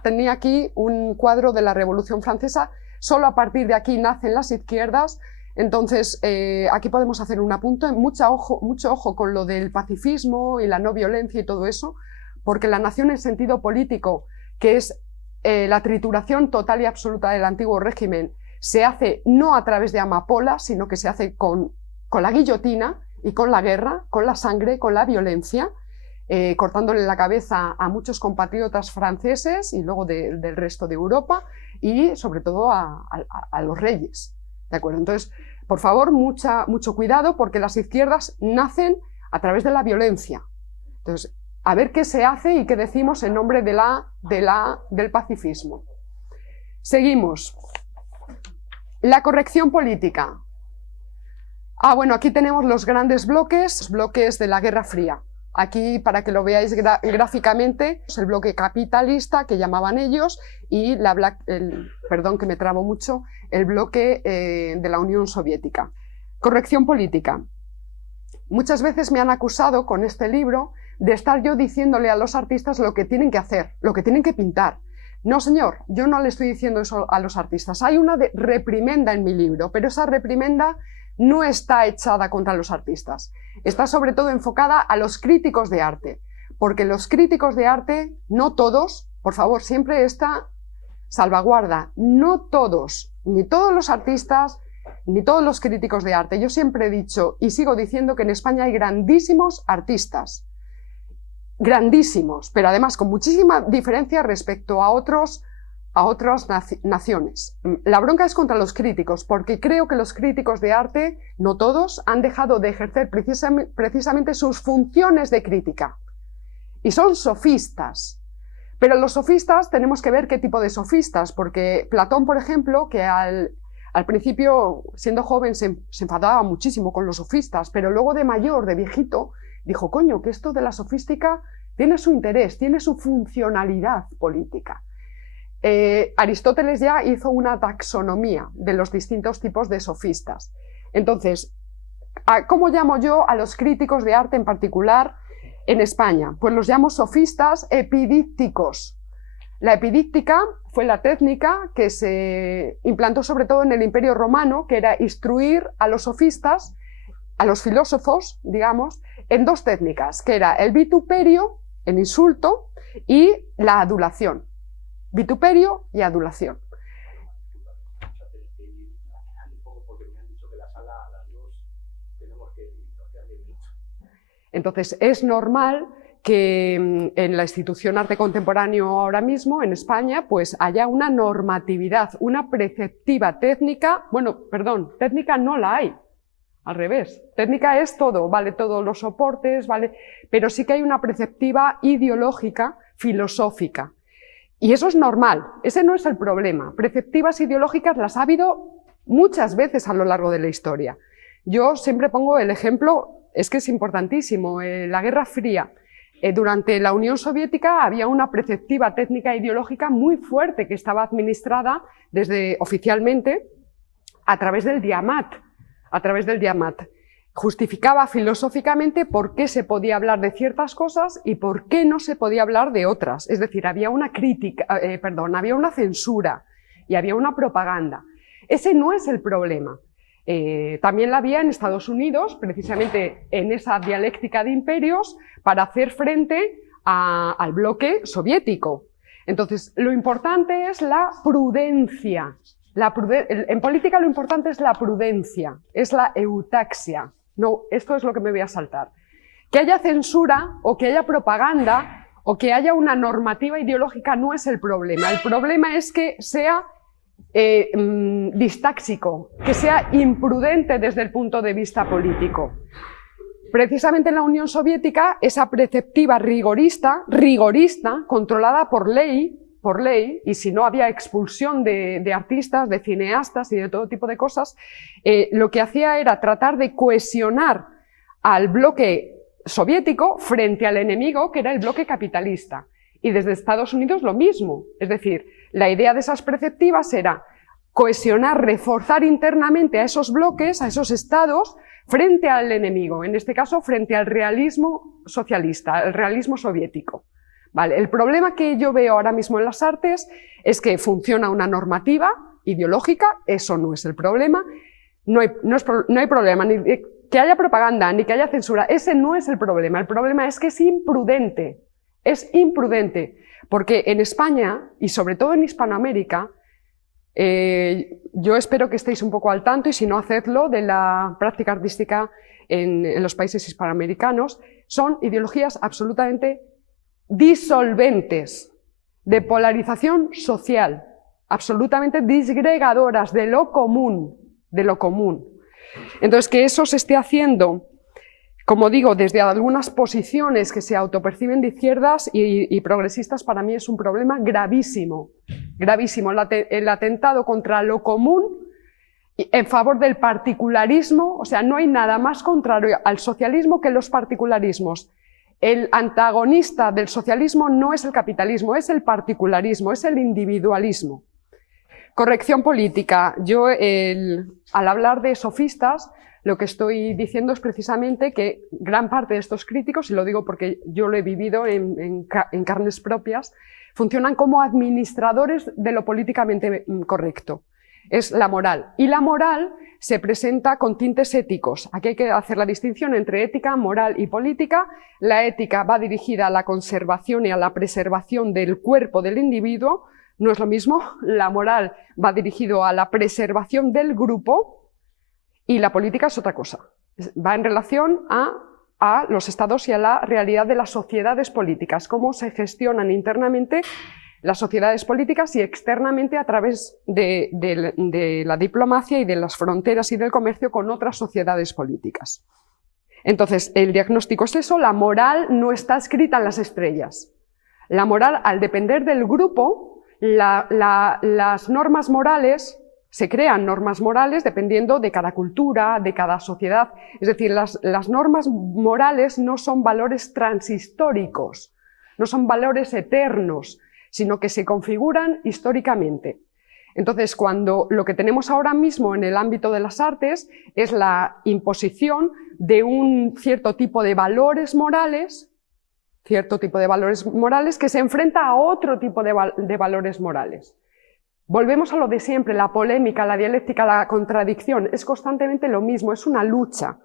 tenía aquí un cuadro de la Revolución Francesa, solo a partir de aquí nacen las izquierdas. Entonces, aquí podemos hacer un apunte, mucho ojo con lo del pacifismo y la no violencia y todo eso, porque la nación en sentido político, que es la trituración total y absoluta del antiguo régimen, se hace no a través de amapolas, sino que se hace con la guillotina y con la guerra, con la sangre, con la violencia, cortándole la cabeza a muchos compatriotas franceses y luego del resto de Europa y sobre todo a los reyes. ¿De acuerdo? Entonces, por favor, mucho cuidado porque las izquierdas nacen a través de la violencia. Entonces, a ver qué se hace y qué decimos en nombre del pacifismo. Seguimos. La corrección política. Bueno, aquí tenemos los grandes bloques de la Guerra Fría. Aquí, para que lo veáis gráficamente, es el bloque capitalista, que llamaban ellos, y perdón que me trabo mucho, el bloque de la Unión Soviética. Corrección política. Muchas veces me han acusado con este libro de estar yo diciéndole a los artistas lo que tienen que hacer, lo que tienen que pintar. No, señor, yo no le estoy diciendo eso a los artistas. Hay una reprimenda en mi libro, pero esa reprimenda no está echada contra los artistas. Está sobre todo enfocada a los críticos de arte, porque los críticos de arte, no todos, por favor, siempre esta salvaguarda, no todos, ni todos los artistas, ni todos los críticos de arte. Yo siempre he dicho y sigo diciendo que en España hay grandísimos artistas, grandísimos, pero además con muchísima diferencia respecto a otras naciones. La bronca es contra los críticos, porque creo que los críticos de arte, no todos, han dejado de ejercer precisamente sus funciones de crítica. Y son sofistas. Pero los sofistas tenemos que ver qué tipo de sofistas, porque Platón, por ejemplo, que al principio, siendo joven, se enfadaba muchísimo con los sofistas, pero luego de mayor, de viejito, dijo, coño, que esto de la sofística tiene su interés, tiene su funcionalidad política. Aristóteles ya hizo una taxonomía de los distintos tipos de sofistas. Entonces, ¿cómo llamo yo a los críticos de arte en particular en España? Pues los llamo sofistas epidípticos. La epidíptica fue la técnica que se implantó sobre todo en el Imperio Romano, que era instruir a los sofistas, a los filósofos, digamos, en dos técnicas, que era el vituperio, el insulto, y la adulación. Vituperio y adulación. Entonces, es normal que en la institución Arte Contemporáneo ahora mismo, en España, pues haya una normatividad, una preceptiva técnica. Bueno, perdón, técnica no la hay, al revés. Técnica es todo, vale todos los soportes, vale, pero sí que hay una preceptiva ideológica, filosófica. Y eso es normal, ese no es el problema. Preceptivas ideológicas las ha habido muchas veces a lo largo de la historia. Yo siempre pongo el ejemplo, es que es importantísimo, la Guerra Fría. Durante la Unión Soviética había una preceptiva técnica ideológica muy fuerte que estaba administrada oficialmente a través del Diamat. Justificaba filosóficamente por qué se podía hablar de ciertas cosas y por qué no se podía hablar de otras. Es decir, había una crítica, había una censura y había una propaganda. Ese no es el problema. También la había en Estados Unidos, precisamente en esa dialéctica de imperios, para hacer frente al bloque soviético. Entonces, lo importante es la prudencia. En política lo importante es la prudencia, es la eutaxia. No, esto es lo que me voy a saltar. Que haya censura o que haya propaganda o que haya una normativa ideológica no es el problema. El problema es que sea distáxico, que sea imprudente desde el punto de vista político. Precisamente en la Unión Soviética, esa preceptiva rigorista, controlada por ley, y si no había expulsión de artistas, de cineastas y de todo tipo de cosas, lo que hacía era tratar de cohesionar al bloque soviético frente al enemigo, que era el bloque capitalista. Y desde Estados Unidos lo mismo. Es decir, la idea de esas preceptivas era cohesionar, reforzar internamente a esos bloques, a esos estados, frente al enemigo, en este caso frente al realismo socialista, el realismo soviético. Vale, el problema que yo veo ahora mismo en las artes es que funciona una normativa ideológica, eso no es el problema, no hay problema ni que haya propaganda ni que haya censura, ese no es el problema es que es imprudente, porque en España y sobre todo en Hispanoamérica, yo espero que estéis un poco al tanto y si no hacedlo de la práctica artística en los países hispanoamericanos, son ideologías absolutamente disolventes, de polarización social, absolutamente disgregadoras de lo común. Entonces, que eso se esté haciendo, como digo, desde algunas posiciones que se autoperciben de izquierdas y progresistas, para mí es un problema gravísimo, gravísimo. El atentado contra lo común en favor del particularismo, o sea, no hay nada más contrario al socialismo que los particularismos. El antagonista del socialismo no es el capitalismo, es el particularismo, es el individualismo. Corrección política. Yo, al hablar de sofistas, lo que estoy diciendo es precisamente que gran parte de estos críticos, y lo digo porque yo lo he vivido en carnes propias, funcionan como administradores de lo políticamente correcto. Es la moral. Y la moral se presenta con tintes éticos. Aquí hay que hacer la distinción entre ética, moral y política. La ética va dirigida a la conservación y a la preservación del cuerpo del individuo. No es lo mismo. La moral va dirigido a la preservación del grupo y la política es otra cosa. Va en relación a los estados y a la realidad de las sociedades políticas, cómo se gestionan internamente las sociedades políticas y externamente a través de la diplomacia y de las fronteras y del comercio con otras sociedades políticas. Entonces, el diagnóstico es eso, la moral no está escrita en las estrellas. La moral, al depender del grupo, las normas morales, se crean normas morales dependiendo de cada cultura, de cada sociedad. Es decir, las normas morales no son valores transhistóricos, no son valores eternos, sino que se configuran históricamente. Entonces, cuando lo que tenemos ahora mismo en el ámbito de las artes es la imposición de un cierto tipo de valores morales, que se enfrenta a otro tipo de valores morales. Volvemos a lo de siempre, la polémica, la dialéctica, la contradicción, es constantemente lo mismo, es una lucha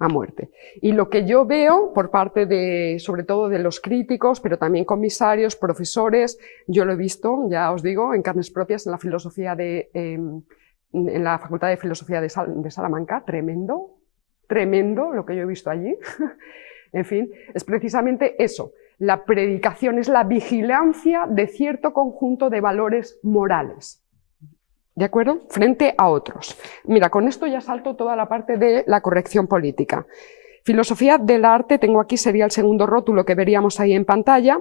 a muerte. Y lo que yo veo por parte sobre todo de los críticos, pero también comisarios, profesores, yo lo he visto, ya os digo, en carnes propias en la filosofía en la Facultad de Filosofía de Salamanca, tremendo lo que yo he visto allí. En fin, es precisamente eso. La predicación es la vigilancia de cierto conjunto de valores morales, ¿de acuerdo? Frente a otros. Mira, con esto ya salto toda la parte de la corrección política. Filosofía del arte, tengo aquí, sería el segundo rótulo que veríamos ahí en pantalla.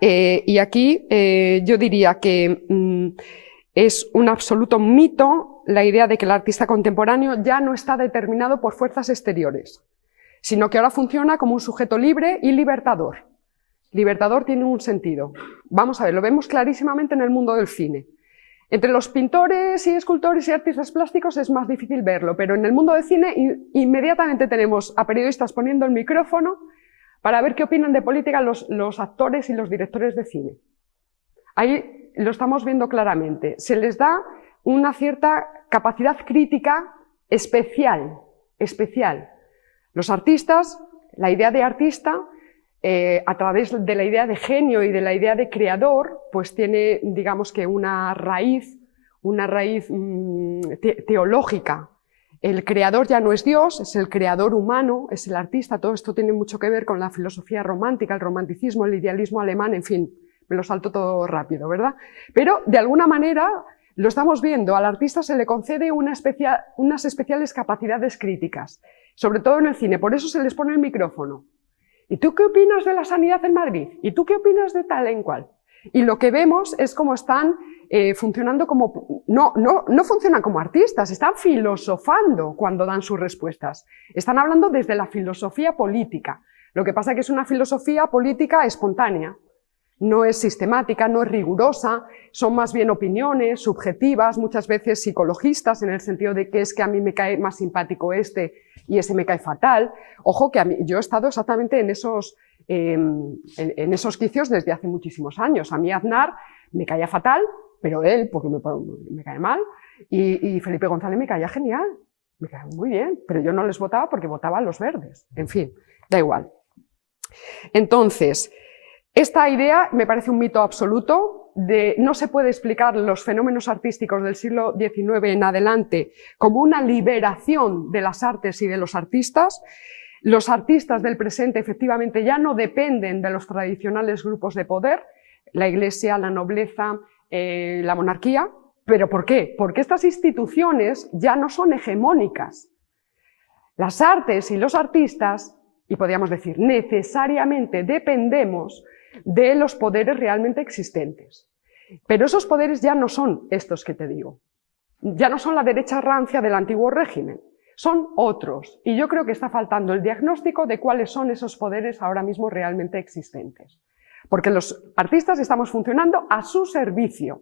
Y aquí yo diría que es un absoluto mito la idea de que el artista contemporáneo ya no está determinado por fuerzas exteriores, sino que ahora funciona como un sujeto libre y libertador. Libertador tiene un sentido. Vamos a ver, lo vemos clarísimamente en el mundo del cine. Entre los pintores y escultores y artistas plásticos es más difícil verlo, pero en el mundo del cine inmediatamente tenemos a periodistas poniendo el micrófono para ver qué opinan de política los actores y los directores de cine. Ahí lo estamos viendo claramente. Se les da una cierta capacidad crítica especial. Los artistas, la idea de artista, a través de la idea de genio y de la idea de creador, pues tiene, digamos que una raíz teológica. El creador ya no es Dios, es el creador humano, es el artista. Todo esto tiene mucho que ver con la filosofía romántica, el romanticismo, el idealismo alemán, en fin, me lo salto todo rápido, ¿verdad? Pero, de alguna manera, lo estamos viendo, al artista se le concede unas especiales capacidades críticas, sobre todo en el cine, por eso se les pone el micrófono. ¿Y tú qué opinas de la sanidad en Madrid? ¿Y tú qué opinas de tal en cual? Y lo que vemos es cómo están funcionando como... No funcionan como artistas, están filosofando cuando dan sus respuestas. Están hablando desde la filosofía política. Lo que pasa es que es una filosofía política espontánea. No es sistemática, no es rigurosa, son más bien opiniones subjetivas, muchas veces psicologistas, en el sentido de que es que a mí me cae más simpático este y ese me cae fatal. Ojo que yo he estado exactamente en esos quicios desde hace muchísimos años. A mí Aznar me caía fatal, pero él, porque me cae mal, y Felipe González me caía genial, me caía muy bien, pero yo no les votaba porque votaban los verdes. En fin, da igual. Entonces, esta idea me parece un mito absoluto. No se puede explicar los fenómenos artísticos del siglo XIX en adelante como una liberación de las artes y de los artistas. Los artistas del presente efectivamente ya no dependen de los tradicionales grupos de poder, la Iglesia, la nobleza, la monarquía. ¿Pero por qué? Porque estas instituciones ya no son hegemónicas. Las artes y los artistas, y podríamos decir necesariamente dependemos de los poderes realmente existentes. Pero esos poderes ya no son estos que te digo. Ya no son la derecha rancia del antiguo régimen. son otros. Y yo creo que está faltando el diagnóstico de cuáles son esos poderes ahora mismo realmente existentes. Porque los artistas estamos funcionando a su servicio.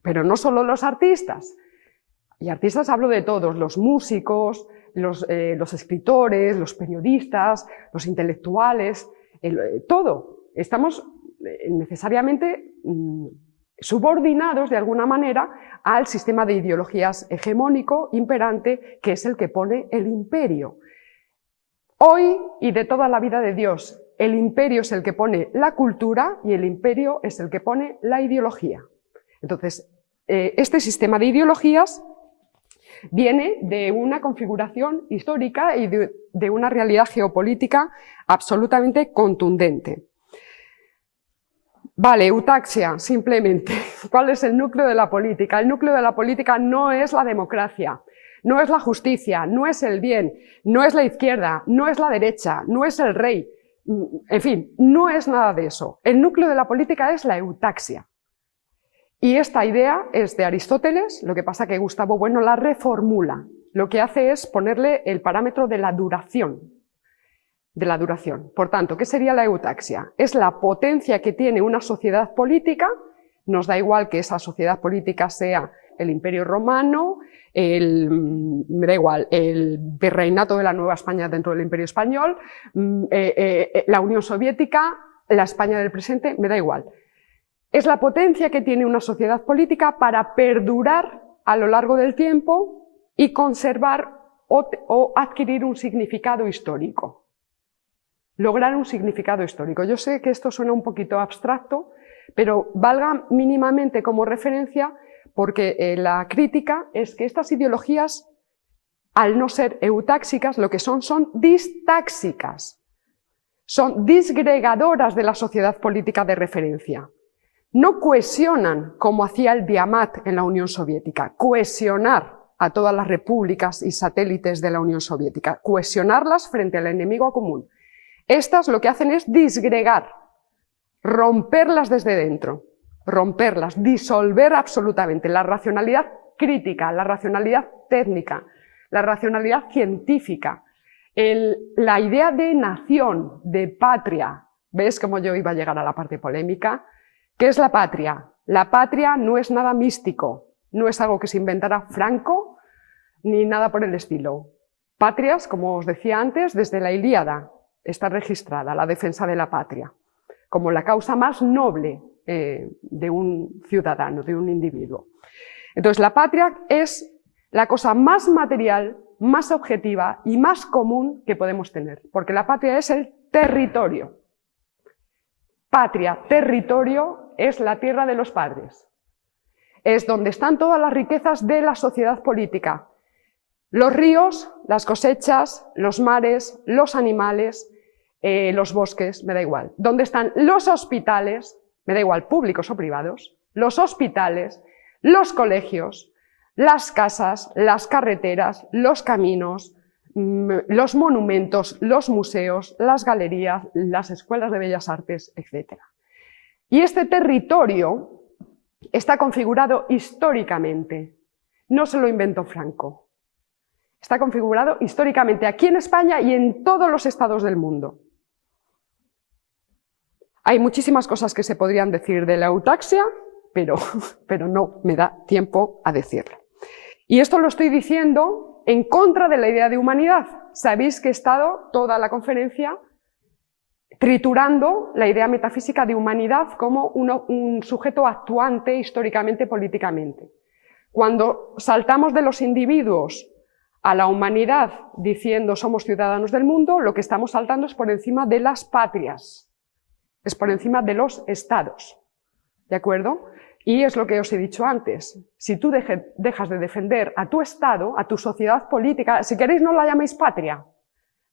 Pero no solo los artistas. Y artistas hablo de todos, los músicos, los escritores, los periodistas, los intelectuales, todo. Estamos necesariamente subordinados de alguna manera al sistema de ideologías hegemónico, imperante, que es el que pone el imperio. Hoy y de toda la vida de Dios, el imperio es el que pone la cultura y el imperio es el que pone la ideología. Entonces, este sistema de ideologías viene de una configuración histórica y de una realidad geopolítica absolutamente contundente. Vale, eutaxia, simplemente. ¿Cuál es el núcleo de la política? El núcleo de la política no es la democracia, no es la justicia, no es el bien, no es la izquierda, no es la derecha, no es el rey. En fin, no es nada de eso. El núcleo de la política es la eutaxia. Y esta idea es de Aristóteles, lo que pasa que Gustavo Bueno la reformula. Lo que hace es ponerle el parámetro de la duración. Por tanto, ¿qué sería la eutaxia? Es la potencia que tiene una sociedad política, nos da igual que esa sociedad política sea el Imperio Romano, me da igual, el virreinato de la Nueva España dentro del Imperio Español, la Unión Soviética, la España del presente, me da igual. Es la potencia que tiene una sociedad política para perdurar a lo largo del tiempo y conservar o adquirir un significado histórico. Lograr un significado histórico. Yo sé que esto suena un poquito abstracto, pero valga mínimamente como referencia porque la crítica es que estas ideologías, al no ser eutáxicas, lo que son distáxicas. Son disgregadoras de la sociedad política de referencia. No cohesionan como hacía el Diamat en la Unión Soviética, cohesionar a todas las repúblicas y satélites de la Unión Soviética, cohesionarlas frente al enemigo común. Estas lo que hacen es disgregar, romperlas desde dentro, romperlas, disolver absolutamente la racionalidad crítica, la racionalidad técnica, la racionalidad científica, la idea de nación, de patria. ¿Ves cómo yo iba a llegar a la parte polémica? ¿Qué es la patria? La patria no es nada místico, no es algo que se inventara Franco ni nada por el estilo. Patrias, como os decía antes, desde la Ilíada está registrada la defensa de la patria, como la causa más noble de un ciudadano, de un individuo. Entonces, la patria es la cosa más material, más objetiva y más común que podemos tener, porque la patria es el territorio. Patria, territorio, es la tierra de los padres. Es donde están todas las riquezas de la sociedad política. Los ríos, las cosechas, los mares, los animales, los bosques, me da igual. Donde están los hospitales, me da igual, públicos o privados, los hospitales, los colegios, las casas, las carreteras, los caminos, los monumentos, los museos, las galerías, las escuelas de bellas artes, etc. Y este territorio está configurado históricamente, no se lo inventó Franco, está configurado históricamente aquí en España y en todos los estados del mundo. Hay muchísimas cosas que se podrían decir de la eutaxia, pero no me da tiempo a decirlo. Y esto lo estoy diciendo en contra de la idea de humanidad. Sabéis que he estado toda la conferencia triturando la idea metafísica de humanidad como un sujeto actuante históricamente, políticamente. Cuando saltamos de los individuos a la humanidad diciendo somos ciudadanos del mundo, lo que estamos saltando es por encima de las patrias, es por encima de los estados, ¿de acuerdo? Y es lo que os he dicho antes, si tú dejas de defender a tu estado, a tu sociedad política, si queréis no la llaméis patria,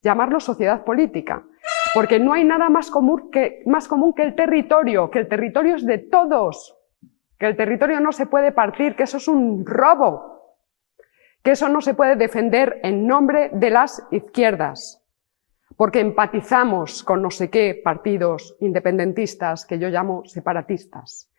llamarlo sociedad política, porque no hay nada más común que el territorio es de todos, que el territorio no se puede partir, que eso es un robo, que eso no se puede defender en nombre de las izquierdas, porque empatizamos con no sé qué partidos independentistas que yo llamo separatistas.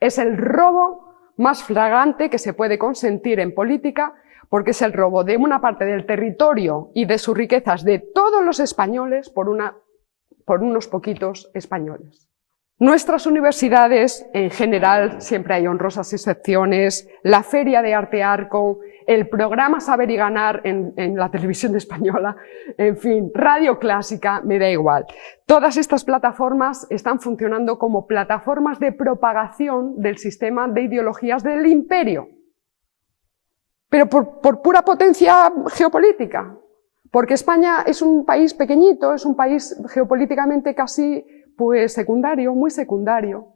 Es el robo más flagrante que se puede consentir en política porque es el robo de una parte del territorio y de sus riquezas de todos los españoles por unos poquitos españoles. Nuestras universidades, en general, siempre hay honrosas excepciones, la Feria de Arte Arco, el programa Saber y Ganar en la televisión española, en fin, Radio Clásica, me da igual. Todas estas plataformas están funcionando como plataformas de propagación del sistema de ideologías del imperio, pero por pura potencia geopolítica, porque España es un país pequeñito, es un país geopolíticamente casi pues secundario, muy secundario.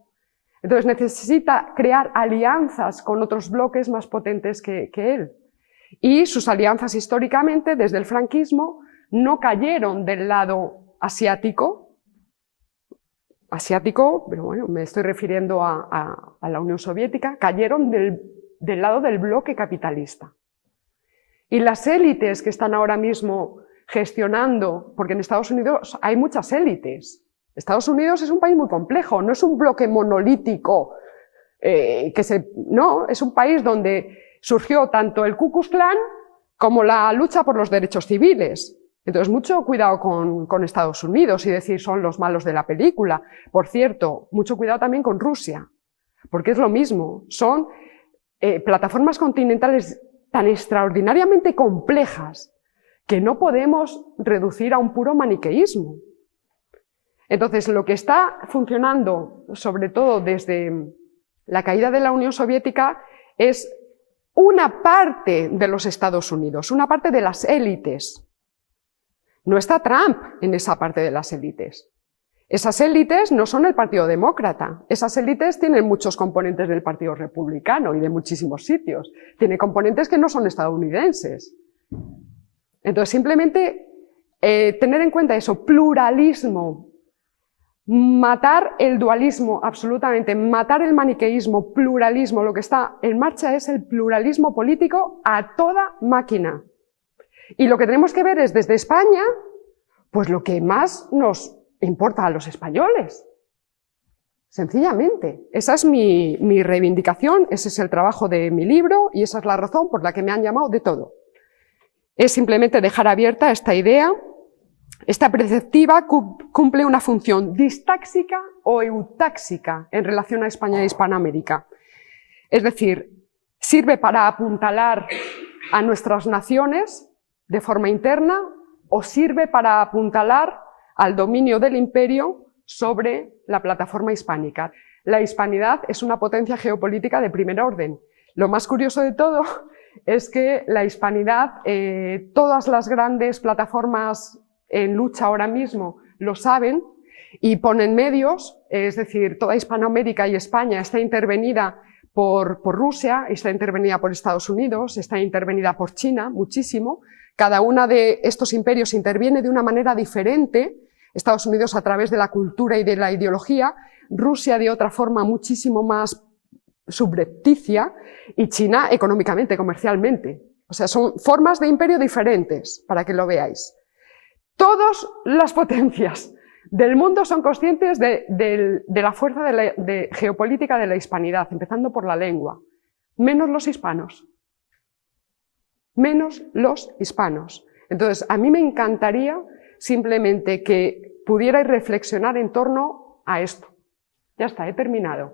Entonces necesita crear alianzas con otros bloques más potentes que él. Y sus alianzas históricamente, desde el franquismo, no cayeron del lado asiático, pero bueno, me estoy refiriendo a la Unión Soviética, cayeron del lado del bloque capitalista. Y las élites que están ahora mismo gestionando, porque en Estados Unidos hay muchas élites. Estados Unidos es un país muy complejo, no es un bloque monolítico, no, es un país donde surgió tanto el Ku Klux Klan como la lucha por los derechos civiles. Entonces, mucho cuidado con Estados Unidos y decir son los malos de la película. Por cierto, mucho cuidado también con Rusia, porque es lo mismo, son plataformas continentales tan extraordinariamente complejas que no podemos reducir a un puro maniqueísmo. Entonces, lo que está funcionando, sobre todo desde la caída de la Unión Soviética, es una parte de los Estados Unidos, una parte de las élites. No está Trump en esa parte de las élites. Esas élites no son el Partido Demócrata, esas élites tienen muchos componentes del Partido Republicano y de muchísimos sitios. Tiene componentes que no son estadounidenses. Entonces, simplemente tener en cuenta eso, pluralismo, matar el dualismo, absolutamente, matar el maniqueísmo, pluralismo, lo que está en marcha es el pluralismo político a toda máquina. Y lo que tenemos que ver es desde España, pues lo que más nos importa a los españoles. Sencillamente, esa es mi reivindicación, ese es el trabajo de mi libro y esa es la razón por la que me han llamado de todo. Es simplemente dejar abierta esta idea. Esta perspectiva cumple una función distáxica o eutáxica en relación a España e Hispanoamérica. Es decir, sirve para apuntalar a nuestras naciones de forma interna o sirve para apuntalar al dominio del imperio sobre la plataforma hispánica. La hispanidad es una potencia geopolítica de primer orden. Lo más curioso de todo es que la hispanidad, todas las grandes plataformas en lucha ahora mismo lo saben y ponen medios, es decir, toda Hispanoamérica y España está intervenida por Rusia, está intervenida por Estados Unidos, está intervenida por China, muchísimo. Cada uno de estos imperios interviene de una manera diferente, Estados Unidos a través de la cultura y de la ideología, Rusia de otra forma muchísimo más subrepticia y China económicamente, comercialmente. O sea, son formas de imperio diferentes, para que lo veáis. Todas las potencias del mundo son conscientes de la fuerza de geopolítica de la hispanidad, empezando por la lengua, menos los hispanos. Menos los hispanos. Entonces, a mí me encantaría simplemente que pudierais reflexionar en torno a esto. Ya está, he terminado.